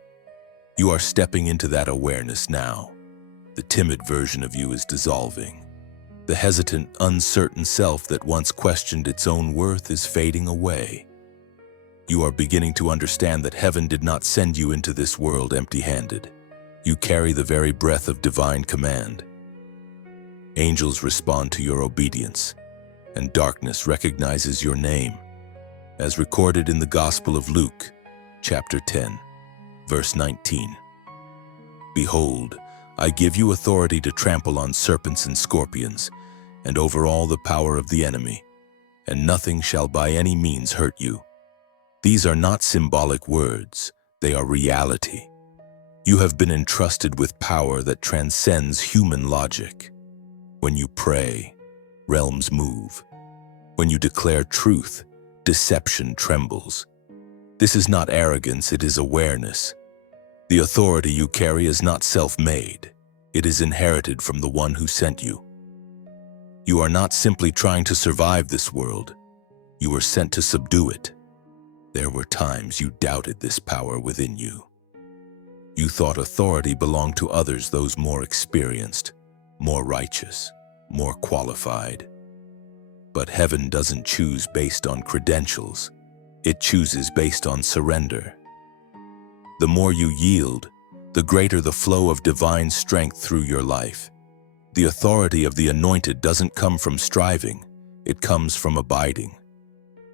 You are stepping into that awareness now. The timid version of you is dissolving. The hesitant, uncertain self that once questioned its own worth is fading away. You are beginning to understand that heaven did not send you into this world empty-handed. You carry the very breath of divine command. Angels respond to your obedience, and darkness recognizes your name. As recorded in the Gospel of Luke, chapter 10, verse 19. Behold, I give you authority to trample on serpents and scorpions, and over all the power of the enemy, and nothing shall by any means hurt you. These are not symbolic words, they are reality. You have been entrusted with power that transcends human logic. When you pray, realms move. When you declare truth, deception trembles. This is not arrogance, it is awareness. The authority you carry is not self-made. It is inherited from the one who sent you. You are not simply trying to survive this world. You were sent to subdue it. There were times you doubted this power within you. You thought authority belonged to others, those more experienced, more righteous, more qualified. But heaven doesn't choose based on credentials. It chooses based on surrender. The more you yield, the greater the flow of divine strength through your life. The authority of the anointed doesn't come from striving, it comes from abiding.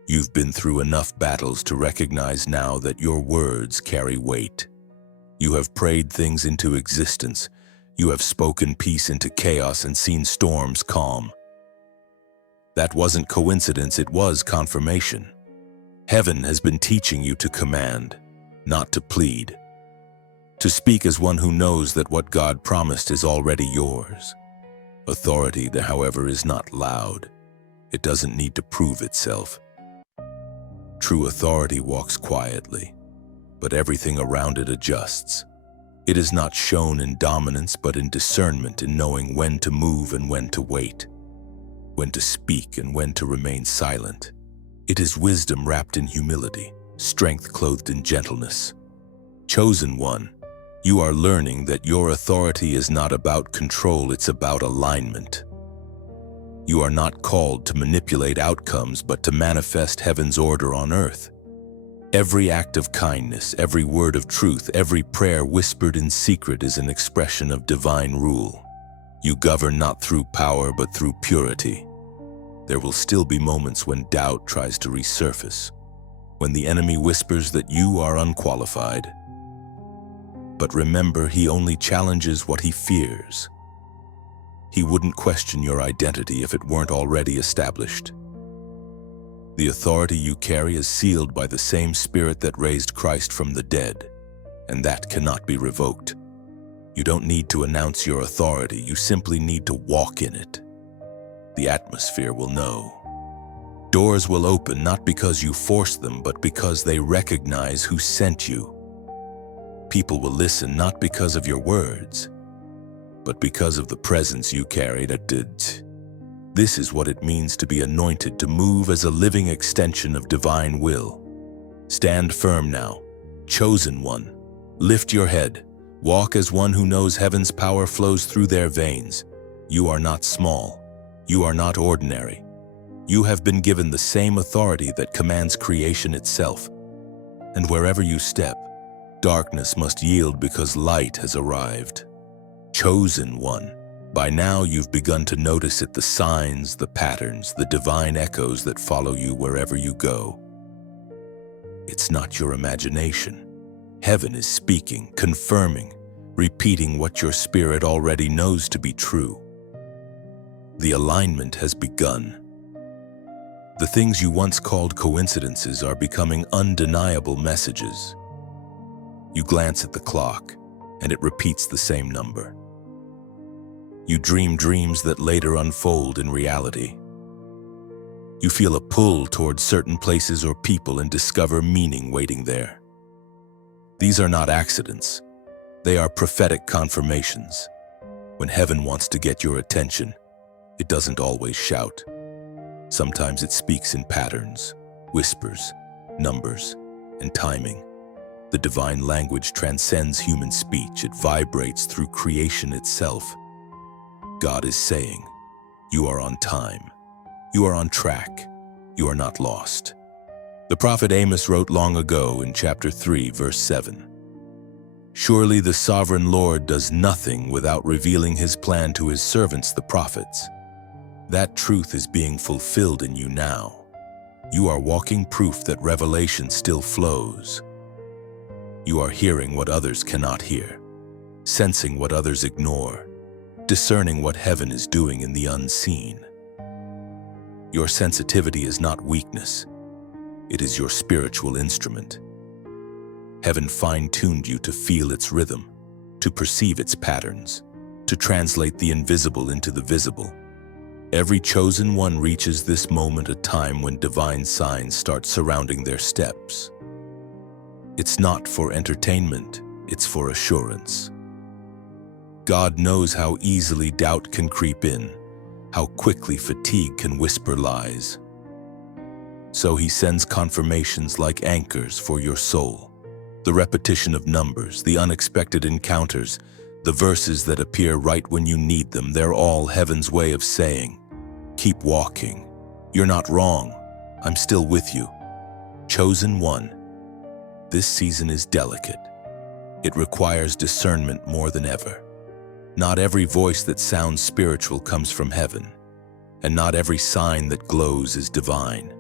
You've been through enough battles to recognize now that your words carry weight. You have prayed things into existence. You have spoken peace into chaos and seen storms calm. That wasn't coincidence, it was confirmation. Heaven has been teaching you to command, not to plead. To speak as one who knows that what God promised is already yours. Authority, however, is not loud. It doesn't need to prove itself. True authority walks quietly, but everything around it adjusts. It is not shown in dominance, but in discernment, in knowing when to move and when to wait, when to speak and when to remain silent. It is wisdom wrapped in humility, strength clothed in gentleness. Chosen one, You are learning that your authority is not about control, it's about alignment. You are not called to manipulate outcomes, but to manifest heaven's order on earth. Every act of kindness, every word of truth, every prayer whispered in secret is an expression of divine rule. You govern not through power, but through purity. There will still be moments when doubt tries to resurface, when the enemy whispers that you are unqualified. But remember, he only challenges what he fears. He wouldn't question your identity if it weren't already established. The authority you carry is sealed by the same Spirit that raised Christ from the dead, and that cannot be revoked. You don't need to announce your authority, you simply need to walk in it. The atmosphere will know. Doors will open not because you force them, but because they recognize who sent you. People will listen not because of your words, but because of the presence you carried. This is what it means to be anointed, to move as a living extension of divine will. Stand firm now, chosen one. Lift your head. Walk as one who knows heaven's power flows through their veins. You are not small. You are not ordinary. You have been given the same authority that commands creation itself. And wherever you step, darkness must yield because light has arrived. Chosen one. By now you've begun to notice it, the signs, the patterns, the divine echoes that follow you wherever you go. It's not your imagination. Heaven is speaking, confirming, repeating what your spirit already knows to be true. The alignment has begun. The things you once called coincidences are becoming undeniable messages. You glance at the clock, and it repeats the same number. You dream dreams that later unfold in reality. You feel a pull towards certain places or people and discover meaning waiting there. These are not accidents. They are prophetic confirmations. When heaven wants to get your attention, it doesn't always shout. Sometimes it speaks in patterns, whispers, numbers, and timing. The divine language transcends human speech. It vibrates through creation itself. God is saying, you are on time. You are on track. You are not lost. The prophet Amos wrote long ago in chapter 3, verse 7. Surely the sovereign Lord does nothing without revealing his plan to his servants, the prophets. That truth is being fulfilled in you now. You are walking proof that revelation still flows. You are hearing what others cannot hear, sensing what others ignore, discerning what heaven is doing in the unseen. Your sensitivity is not weakness. It is your spiritual instrument. Heaven fine-tuned you to feel its rhythm, to perceive its patterns, to translate the invisible into the visible. Every chosen one reaches this moment, a time when divine signs start surrounding their steps. It's not for entertainment, it's for assurance. God knows how easily doubt can creep in, how quickly fatigue can whisper lies. So he sends confirmations like anchors for your soul. The repetition of numbers, the unexpected encounters, the verses that appear right when you need them, they're all heaven's way of saying, keep walking. You're not wrong. I'm still with you. Chosen one. This season is delicate. It requires discernment more than ever. Not every voice that sounds spiritual comes from heaven, and not every sign that glows is divine.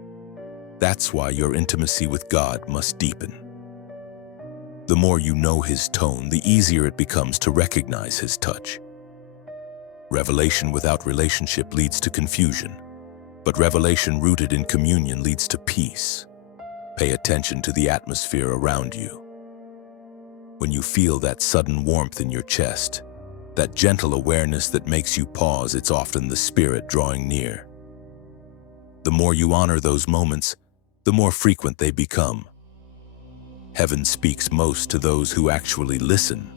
That's why your intimacy with God must deepen. The more you know his tone, the easier it becomes to recognize his touch. Revelation without relationship leads to confusion, but revelation rooted in communion leads to peace. Pay attention to the atmosphere around you. When you feel that sudden warmth in your chest, that gentle awareness that makes you pause, it's often the Spirit drawing near. The more you honor those moments, the more frequent they become. Heaven speaks most to those who actually listen.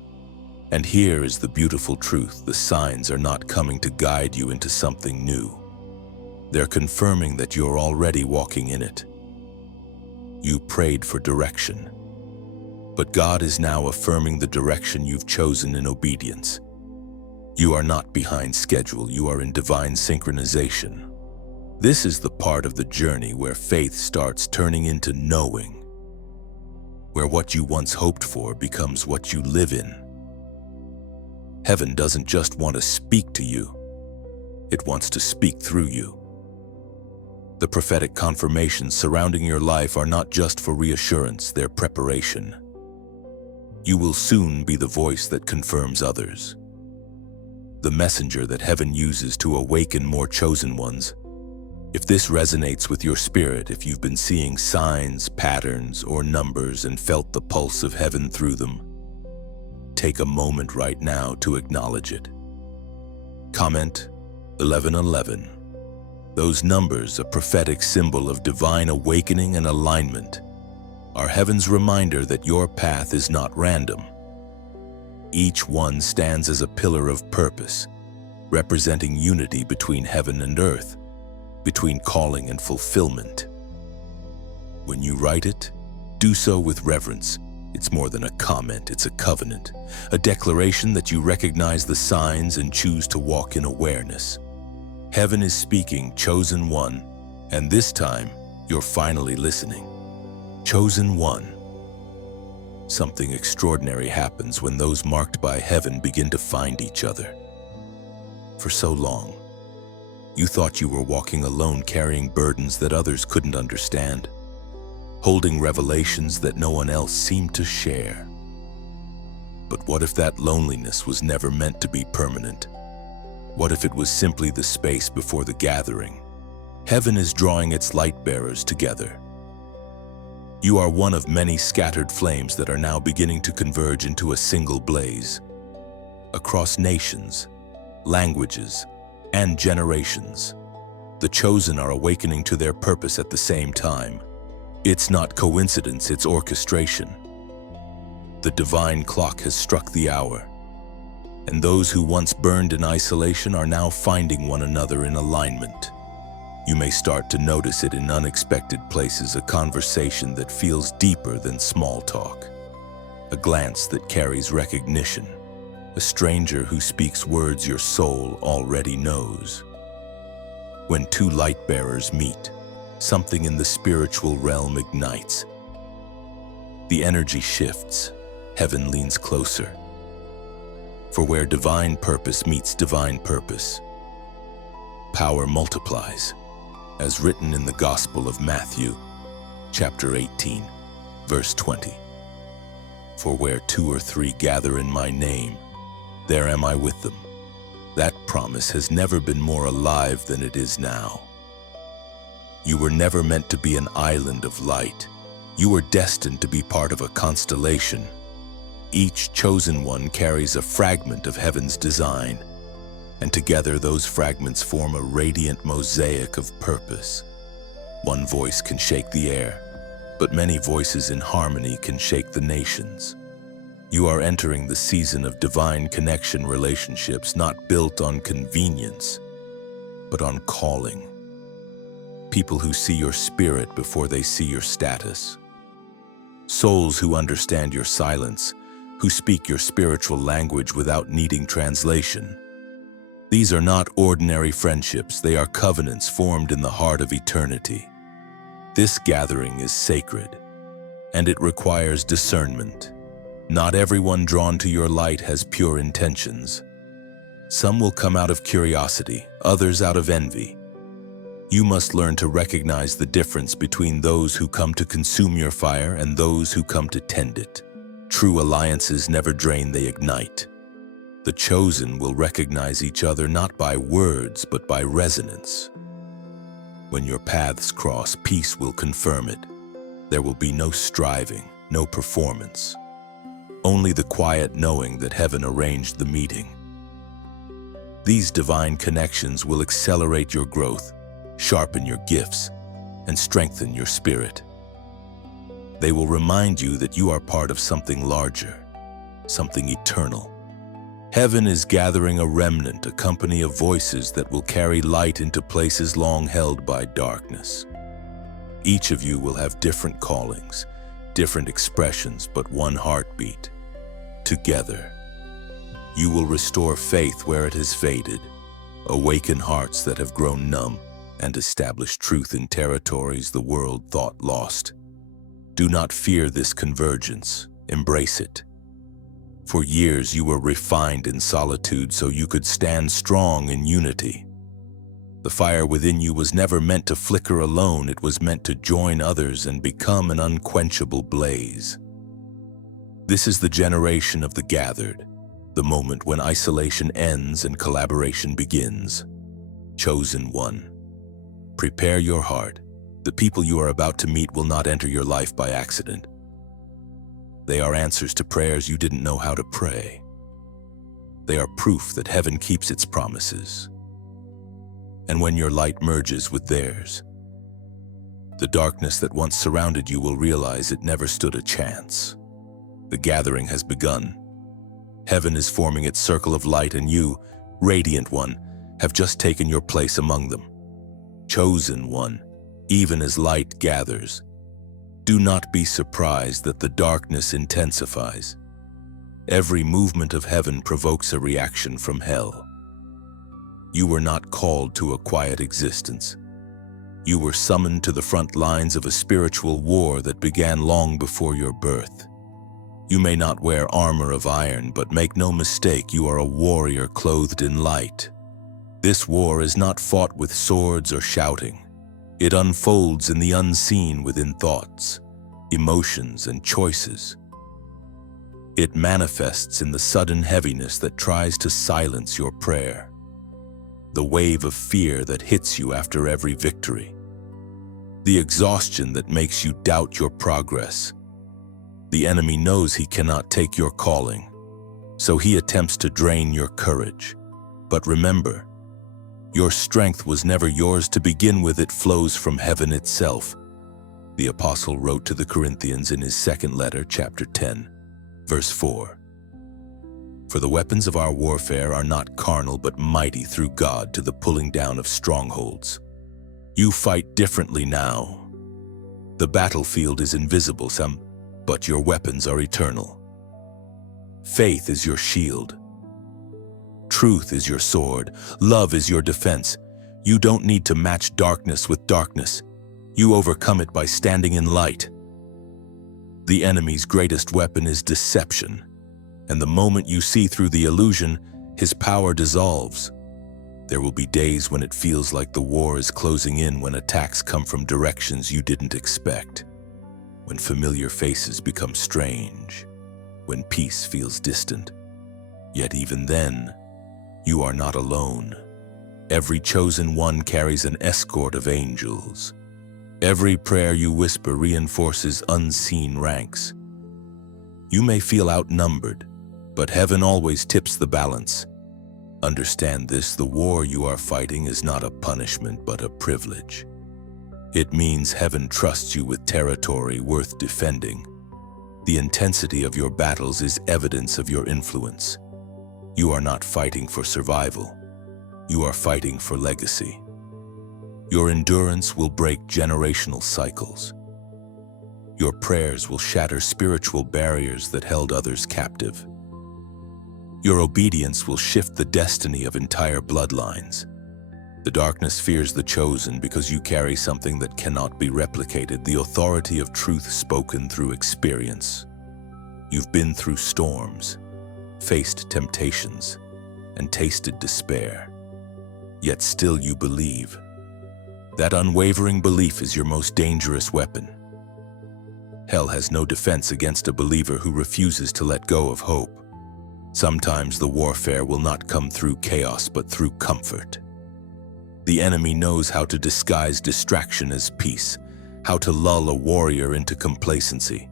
And here is the beautiful truth: the signs are not coming to guide you into something new. They're confirming that you're already walking in it. You prayed for direction. But God is now affirming the direction you've chosen in obedience. You are not behind schedule, you are in divine synchronization. This is the part of the journey where faith starts turning into knowing, where what you once hoped for becomes what you live in. Heaven doesn't just want to speak to you, it wants to speak through you. The prophetic confirmations surrounding your life are not just for reassurance, they're preparation. You will soon be the voice that confirms others, the messenger that heaven uses to awaken more chosen ones. If this resonates with your spirit, if you've been seeing signs, patterns, or numbers and felt the pulse of heaven through them, take a moment right now to acknowledge it. Comment 1111. Those numbers, a prophetic symbol of divine awakening and alignment, are heaven's reminder that your path is not random. Each one stands as a pillar of purpose, representing unity between heaven and earth, between calling and fulfillment. When you write it, do so with reverence. It's more than a comment, it's a covenant, a declaration that you recognize the signs and choose to walk in awareness. Heaven is speaking, chosen one, and this time, you're finally listening. Chosen one. Something extraordinary happens when those marked by heaven begin to find each other. For so long, you thought you were walking alone, carrying burdens that others couldn't understand, holding revelations that no one else seemed to share. But what if that loneliness was never meant to be permanent? What if it was simply the space before the gathering? Heaven is drawing its light bearers together. You are one of many scattered flames that are now beginning to converge into a single blaze. Across nations, languages, and generations, the chosen are awakening to their purpose at the same time. It's not coincidence, it's orchestration. The divine clock has struck the hour, and those who once burned in isolation are now finding one another in alignment. You may start to notice it in unexpected places, a conversation that feels deeper than small talk, a glance that carries recognition, a stranger who speaks words your soul already knows. When two light bearers meet, something in the spiritual realm ignites. The energy shifts, heaven leans closer. For where divine purpose meets divine purpose, power multiplies, as written in the Gospel of Matthew, chapter 18, verse 20. For where 2 or 3 gather in my name, there am I with them. That promise has never been more alive than it is now. You were never meant to be an island of light. You were destined to be part of a constellation. Each chosen one carries a fragment of heaven's design, and together those fragments form a radiant mosaic of purpose. One voice can shake the air, but many voices in harmony can shake the nations. You are entering the season of divine connection, relationships not built on convenience, but on calling. People who see your spirit before they see your status. Souls who understand your silence, who speak your spiritual language without needing translation. These are not ordinary friendships, they are covenants formed in the heart of eternity. This gathering is sacred, and it requires discernment. Not everyone drawn to your light has pure intentions. Some will come out of curiosity, others out of envy. You must learn to recognize the difference between those who come to consume your fire and those who come to tend it. True alliances never drain, they ignite. The chosen will recognize each other not by words, but by resonance. When your paths cross, peace will confirm it. There will be no striving, no performance. Only the quiet knowing that heaven arranged the meeting. These divine connections will accelerate your growth, sharpen your gifts, and strengthen your spirit. They will remind you that you are part of something larger, something eternal. Heaven is gathering a remnant, a company of voices that will carry light into places long held by darkness. Each of you will have different callings, different expressions but one heartbeat. Together, you will restore faith where it has faded, awaken hearts that have grown numb, and establish truth in territories the world thought lost. Do not fear this convergence, embrace it. For years you were refined in solitude so you could stand strong in unity. The fire within you was never meant to flicker alone, it was meant to join others and become an unquenchable blaze. This is the generation of the gathered, the moment when isolation ends and collaboration begins. Chosen one. Prepare your heart. The people you are about to meet will not enter your life by accident. They are answers to prayers you didn't know how to pray. They are proof that heaven keeps its promises. And when your light merges with theirs, the darkness that once surrounded you will realize it never stood a chance. The gathering has begun. Heaven is forming its circle of light, and you, radiant one, have just taken your place among them. Chosen one, even as light gathers, do not be surprised that the darkness intensifies. Every movement of heaven provokes a reaction from hell. You were not called to a quiet existence. You were summoned to the front lines of a spiritual war that began long before your birth. You may not wear armor of iron, but make no mistake, you are a warrior clothed in light. This war is not fought with swords or shouting. It unfolds in the unseen within thoughts, emotions, and choices. It manifests in the sudden heaviness that tries to silence your prayer, the wave of fear that hits you after every victory, the exhaustion that makes you doubt your progress. The enemy knows he cannot take your calling, so he attempts to drain your courage. But remember, your strength was never yours to begin with, it flows from heaven itself. The apostle wrote to the Corinthians in his second letter, chapter 10, verse 4. For the weapons of our warfare are not carnal but mighty through God to the pulling down of strongholds. You fight differently now. The battlefield is invisible, but your weapons are eternal. Faith is your shield. Truth is your sword. Love is your defense. You don't need to match darkness with darkness. You overcome it by standing in light. The enemy's greatest weapon is deception, and the moment you see through the illusion, his power dissolves. There will be days when it feels like the war is closing in, when attacks come from directions you didn't expect, when familiar faces become strange, when peace feels distant. Yet even then, you are not alone. Every chosen one carries an escort of angels. Every prayer you whisper reinforces unseen ranks. You may feel outnumbered, but heaven always tips the balance. Understand this: the war you are fighting is not a punishment but a privilege. It means heaven trusts you with territory worth defending. The intensity of your battles is evidence of your influence. You are not fighting for survival. You are fighting for legacy. Your endurance will break generational cycles. Your prayers will shatter spiritual barriers that held others captive. Your obedience will shift the destiny of entire bloodlines. The darkness fears the chosen because you carry something that cannot be replicated, the authority of truth spoken through experience. You've been through storms, faced temptations, and tasted despair. Yet still you believe. That unwavering belief is your most dangerous weapon. Hell has no defense against a believer who refuses to let go of hope. Sometimes the warfare will not come through chaos but through comfort. The enemy knows how to disguise distraction as peace, how to lull a warrior into complacency.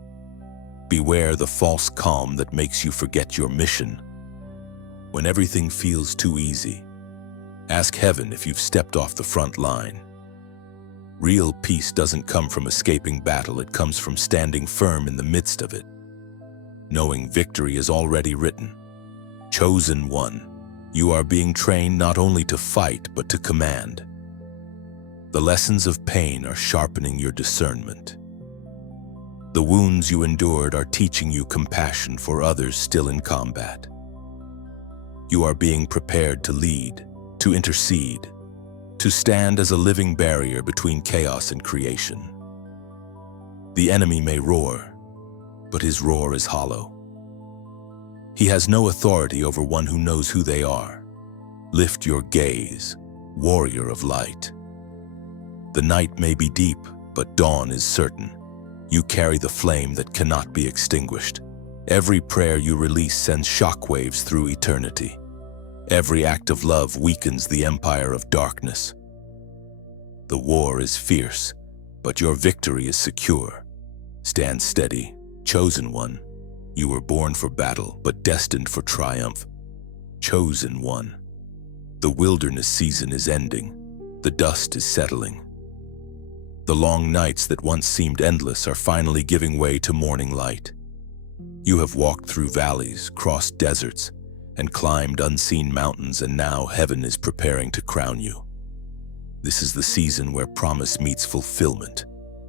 Beware the false calm that makes you forget your mission. When everything feels too easy, ask heaven if you've stepped off the front line. Real peace doesn't come from escaping battle, it comes from standing firm in the midst of it, knowing victory is already written. Chosen one, you are being trained not only to fight but to command. The lessons of pain are sharpening your discernment. The wounds you endured are teaching you compassion for others still in combat. You are being prepared to lead, to intercede, to stand as a living barrier between chaos and creation. The enemy may roar, but his roar is hollow. He has no authority over one who knows who they are. Lift your gaze, warrior of light. The night may be deep, but dawn is certain. You carry the flame that cannot be extinguished. Every prayer you release sends shockwaves through eternity. Every act of love weakens the empire of darkness. The war is fierce, but your victory is secure. Stand steady, chosen one. You were born for battle, but destined for triumph. Chosen one. The wilderness season is ending. The dust is settling. The long nights that once seemed endless are finally giving way to morning light. You have walked through valleys, crossed deserts, and climbed unseen mountains, and now heaven is preparing to crown you. This is the season where promise meets fulfillment,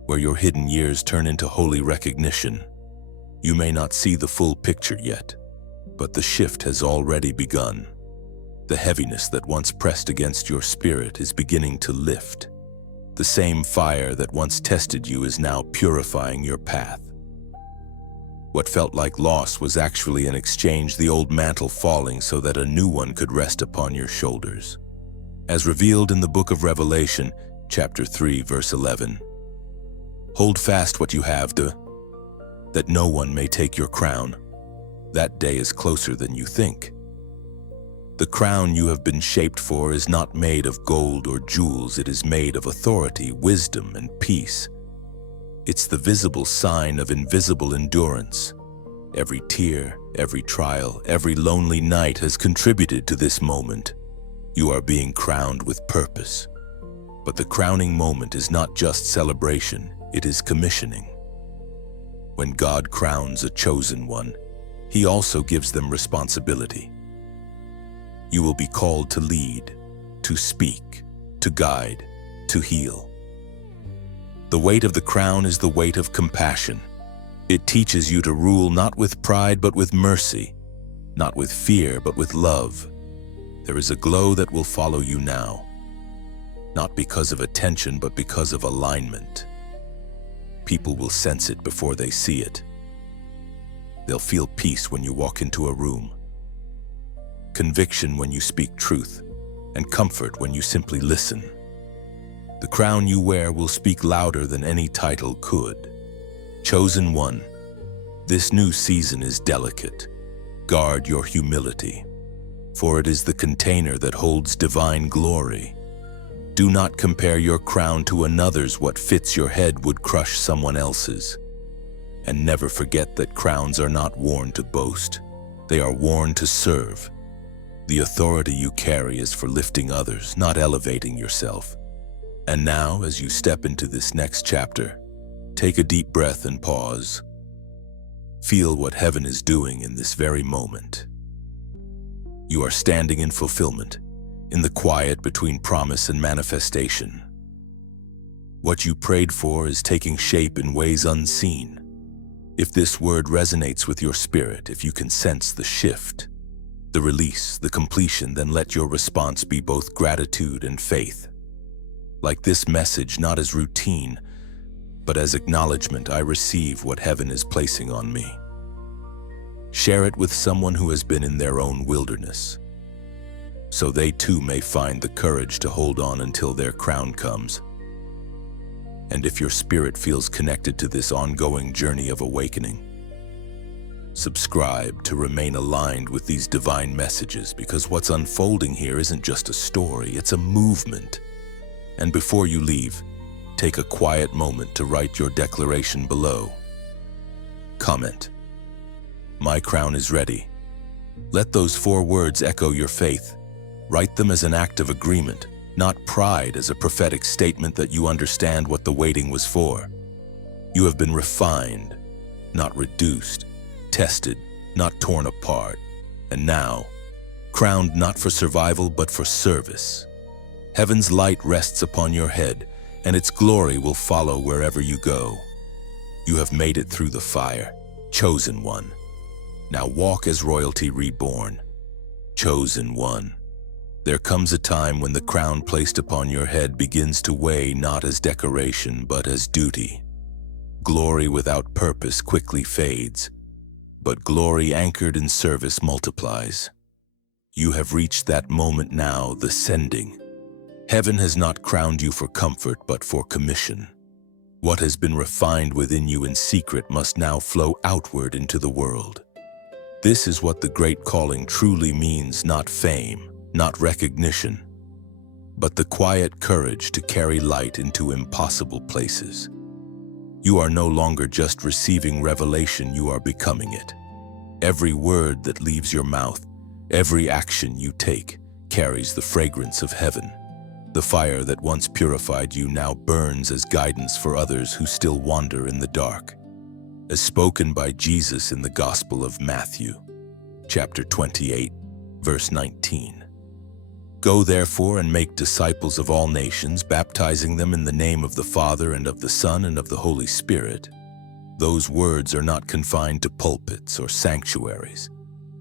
where your hidden years turn into holy recognition. You may not see the full picture yet, but the shift has already begun. The heaviness that once pressed against your spirit is beginning to lift. The same fire that once tested you is now purifying your path. What felt like loss was actually an exchange, the old mantle falling so that a new one could rest upon your shoulders. As revealed in the book of Revelation, chapter 3, verse 11. Hold fast what you have, that no one may take your crown. That day is closer than you think. The crown you have been shaped for is not made of gold or jewels. It is made of authority, wisdom, and peace. It's the visible sign of invisible endurance. Every tear, every trial, every lonely night has contributed to this moment. You are being crowned with purpose. But the crowning moment is not just celebration, it is commissioning. When God crowns a chosen one, He also gives them responsibility. You will be called to lead, to speak, to guide, to heal. The weight of the crown is the weight of compassion. It teaches you to rule not with pride but with mercy, not with fear but with love. There is a glow that will follow you now, not because of attention but because of alignment. People will sense it before they see it. They'll feel peace when you walk into a room, conviction when you speak truth, and comfort when you simply listen. The crown you wear will speak louder than any title could. Chosen one, this new season is delicate. Guard your humility, for it is the container that holds divine glory. Do not compare your crown to another's. What fits your head would crush someone else's. And never forget that crowns are not worn to boast. They are worn to serve. The authority you carry is for lifting others, not elevating yourself. And now, as you step into this next chapter, take a deep breath and pause. Feel what heaven is doing in this very moment. You are standing in fulfillment, in the quiet between promise and manifestation. What you prayed for is taking shape in ways unseen. If this word resonates with your spirit, if you can sense the shift, the release, the completion, then let your response be both gratitude and faith. Like this message, not as routine, but as acknowledgement. I receive what heaven is placing on me. Share it with someone who has been in their own wilderness, so they too may find the courage to hold on until their crown comes. And if your spirit feels connected to this ongoing journey of awakening, subscribe to remain aligned with these divine messages, because what's unfolding here isn't just a story, it's a movement. And before you leave, take a quiet moment to write your declaration below. Comment, "My crown is ready." Let those 4 words echo your faith. Write them as an act of agreement, not pride, as a prophetic statement that you understand what the waiting was for. You have been refined, not reduced, tested, not torn apart, and now, crowned not for survival but for service. Heaven's light rests upon your head, and its glory will follow wherever you go. You have made it through the fire, chosen one. Now walk as royalty reborn, chosen one. There comes a time when the crown placed upon your head begins to weigh not as decoration but as duty. Glory without purpose quickly fades, but glory anchored in service multiplies. You have reached that moment now, the sending. Heaven has not crowned you for comfort but for commission. What has been refined within you in secret must now flow outward into the world. This is what the great calling truly means, not fame, not recognition, but the quiet courage to carry light into impossible places. You are no longer just receiving revelation, you are becoming it. Every word that leaves your mouth, every action you take, carries the fragrance of heaven. The fire that once purified you now burns as guidance for others who still wander in the dark. As spoken by Jesus in the Gospel of Matthew, chapter 28, verse 19. Go therefore and make disciples of all nations, baptizing them in the name of the Father and of the Son and of the Holy Spirit. Those words are not confined to pulpits or sanctuaries.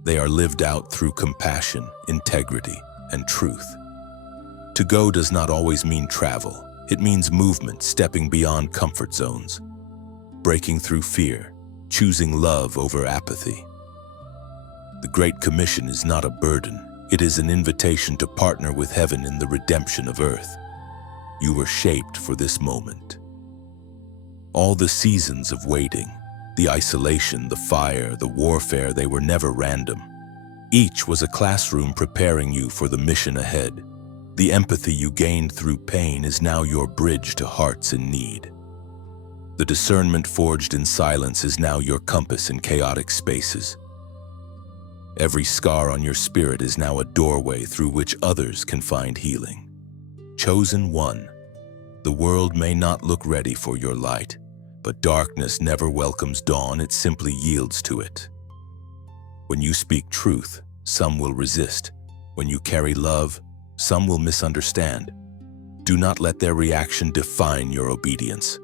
They are lived out through compassion, integrity, and truth. To go does not always mean travel. It means movement, stepping beyond comfort zones, breaking through fear, choosing love over apathy. The Great Commission is not a burden. It is an invitation to partner with heaven in the redemption of earth. You were shaped for this moment. All the seasons of waiting, the isolation, the fire, the warfare, they were never random. Each was a classroom preparing you for the mission ahead. The empathy you gained through pain is now your bridge to hearts in need. The discernment forged in silence is now your compass in chaotic spaces. Every scar on your spirit is now a doorway through which others can find healing. Chosen one, the world may not look ready for your light, but darkness never welcomes dawn, it simply yields to it. When you speak truth, some will resist. When you carry love, some will misunderstand. Do not let their reaction define your obedience.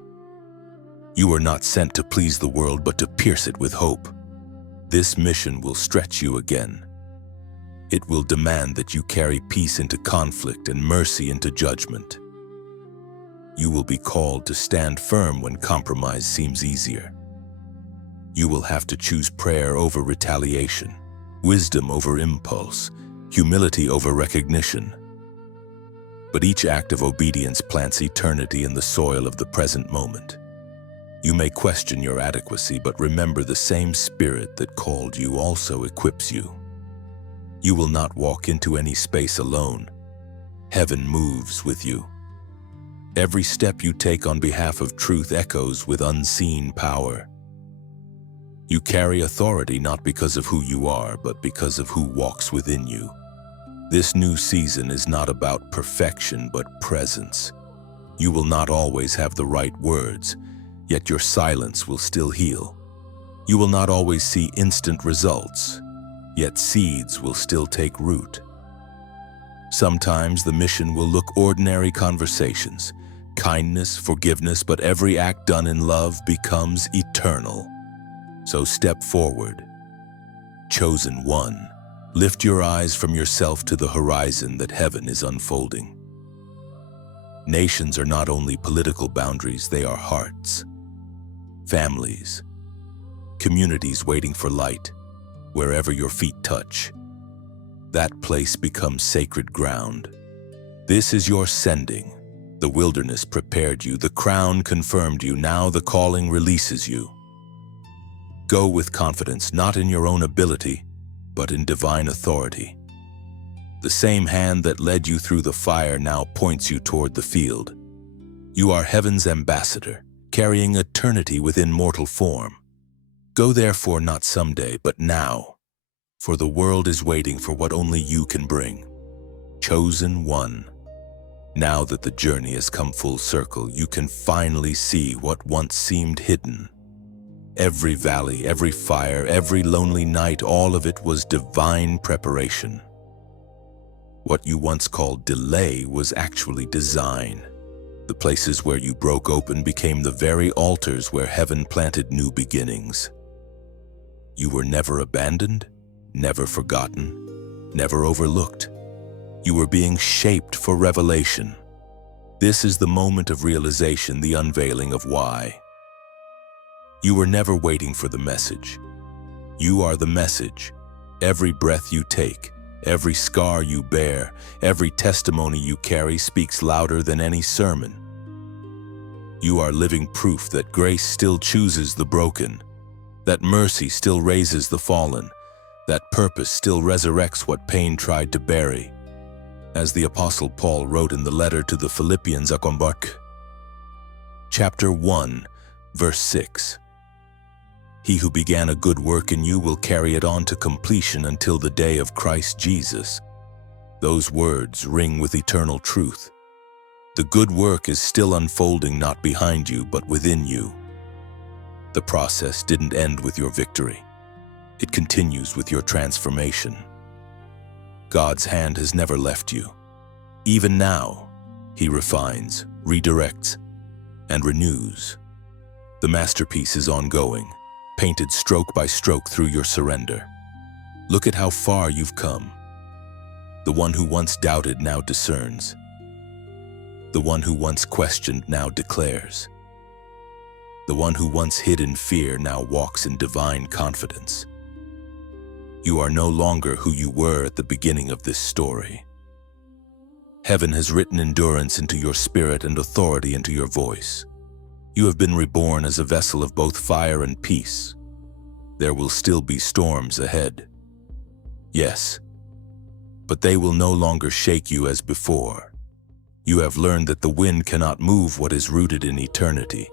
You were not sent to please the world, but to pierce it with hope. This mission will stretch you again. It will demand that you carry peace into conflict and mercy into judgment. You will be called to stand firm when compromise seems easier. You will have to choose prayer over retaliation, wisdom over impulse, humility over recognition. But each act of obedience plants eternity in the soil of the present moment. You may question your adequacy, but remember the same Spirit that called you also equips you. You will not walk into any space alone. Heaven moves with you. Every step you take on behalf of truth echoes with unseen power. You carry authority not because of who you are, but because of who walks within you. This new season is not about perfection, but presence. You will not always have the right words, yet your silence will still heal. You will not always see instant results, yet seeds will still take root. Sometimes the mission will look ordinary conversations, kindness, forgiveness, but every act done in love becomes eternal. So step forward. Chosen one, lift your eyes from yourself to the horizon that heaven is unfolding. Nations are not only political boundaries, they are hearts. Families, communities waiting for light, wherever your feet touch. That place becomes sacred ground. This is your sending. The wilderness prepared you, the crown confirmed you, now the calling releases you. Go with confidence, not in your own ability, but in divine authority. The same hand that led you through the fire now points you toward the field. You are heaven's ambassador, carrying eternity within mortal form. Go therefore not someday, but now, for the world is waiting for what only you can bring. Chosen one. Now that the journey has come full circle, you can finally see what once seemed hidden. Every valley, every fire, every lonely night, all of it was divine preparation. What you once called delay was actually design. The places where you broke open became the very altars where heaven planted new beginnings. You were never abandoned, never forgotten, never overlooked. You were being shaped for revelation. This is the moment of realization, the unveiling of why. You were never waiting for the message. You are the message. Every breath you take, every scar you bear, every testimony you carry speaks louder than any sermon. You are living proof that grace still chooses the broken, that mercy still raises the fallen, that purpose still resurrects what pain tried to bury. As the Apostle Paul wrote in the letter to the Philippians, chapter 1, verse 6. He who began a good work in you will carry it on to completion until the day of Christ Jesus. Those words ring with eternal truth. The good work is still unfolding, not behind you, but within you. The process didn't end with your victory. It continues with your transformation. God's hand has never left you. Even now, He refines, redirects, and renews. The masterpiece is ongoing, painted stroke by stroke through your surrender. Look at how far you've come. The one who once doubted now discerns. The one who once questioned now declares. The one who once hid in fear now walks in divine confidence. You are no longer who you were at the beginning of this story. Heaven has written endurance into your spirit and authority into your voice. You have been reborn as a vessel of both fire and peace. There will still be storms ahead. Yes, but they will no longer shake you as before. You have learned that the wind cannot move what is rooted in eternity.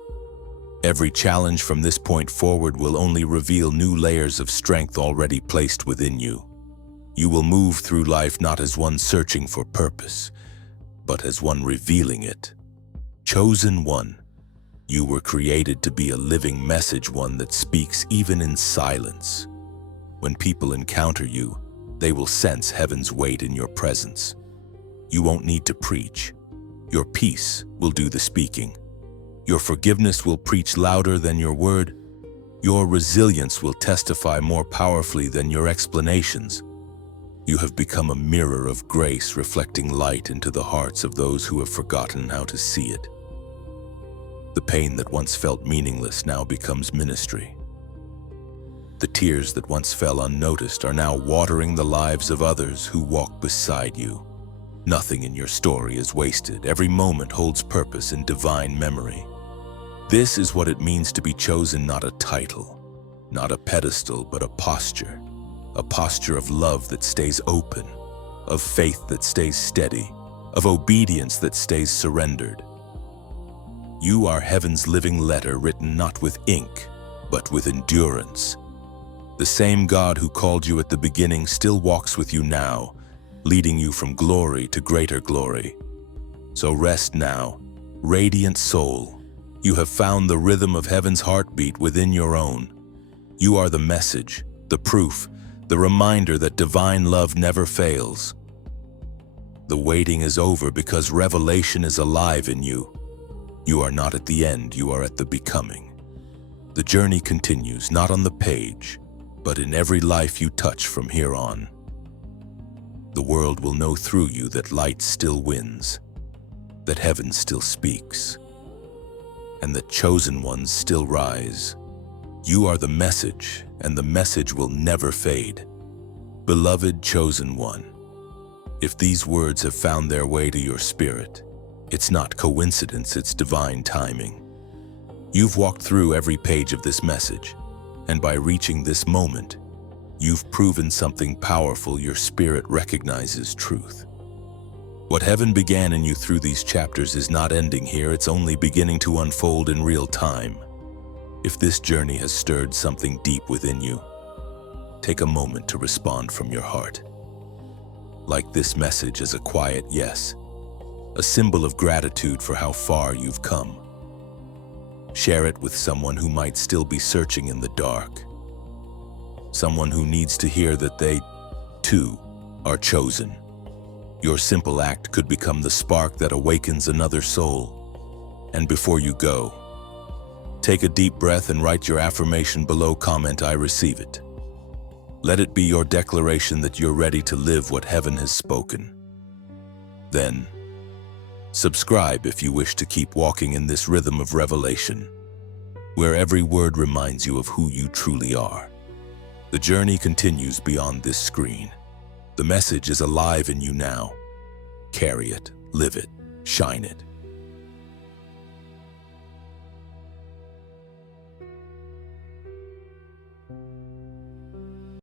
Every challenge from this point forward will only reveal new layers of strength already placed within you. You will move through life not as one searching for purpose, but as one revealing it. Chosen one. You were created to be a living message, one that speaks even in silence. When people encounter you, they will sense heaven's weight in your presence. You won't need to preach. Your peace will do the speaking. Your forgiveness will preach louder than your word. Your resilience will testify more powerfully than your explanations. You have become a mirror of grace, reflecting light into the hearts of those who have forgotten how to see it. The pain that once felt meaningless now becomes ministry. The tears that once fell unnoticed are now watering the lives of others who walk beside you. Nothing in your story is wasted. Every moment holds purpose in divine memory. This is what it means to be chosen, not a title, not a pedestal, but a posture of love that stays open, of faith that stays steady, of obedience that stays surrendered. You are heaven's living letter, written not with ink, but with endurance. The same God who called you at the beginning still walks with you now, leading you from glory to greater glory. So rest now, radiant soul. You have found the rhythm of heaven's heartbeat within your own. You are the message, the proof, the reminder that divine love never fails. The waiting is over because revelation is alive in you. You are not at the end, you are at the becoming. The journey continues, not on the page, but in every life you touch from here on. The world will know through you that light still wins, that heaven still speaks, and that chosen ones still rise. You are the message, and the message will never fade. Beloved chosen one, if these words have found their way to your spirit, it's not coincidence, it's divine timing. You've walked through every page of this message, and by reaching this moment, you've proven something powerful. Your spirit recognizes truth. What heaven began in you through these chapters is not ending here, it's only beginning to unfold in real time. If this journey has stirred something deep within you, take a moment to respond from your heart. Like this message as a quiet yes, a symbol of gratitude for how far you've come. Share it with someone who might still be searching in the dark. Someone who needs to hear that they, too, are chosen. Your simple act could become the spark that awakens another soul. And before you go, take a deep breath and write your affirmation below. Comment, "I receive it." Let it be your declaration that you're ready to live what heaven has spoken. Then, subscribe if you wish to keep walking in this rhythm of revelation, where every word reminds you of who you truly are. The journey continues beyond this screen. The message is alive in you now. Carry it, live it, shine it.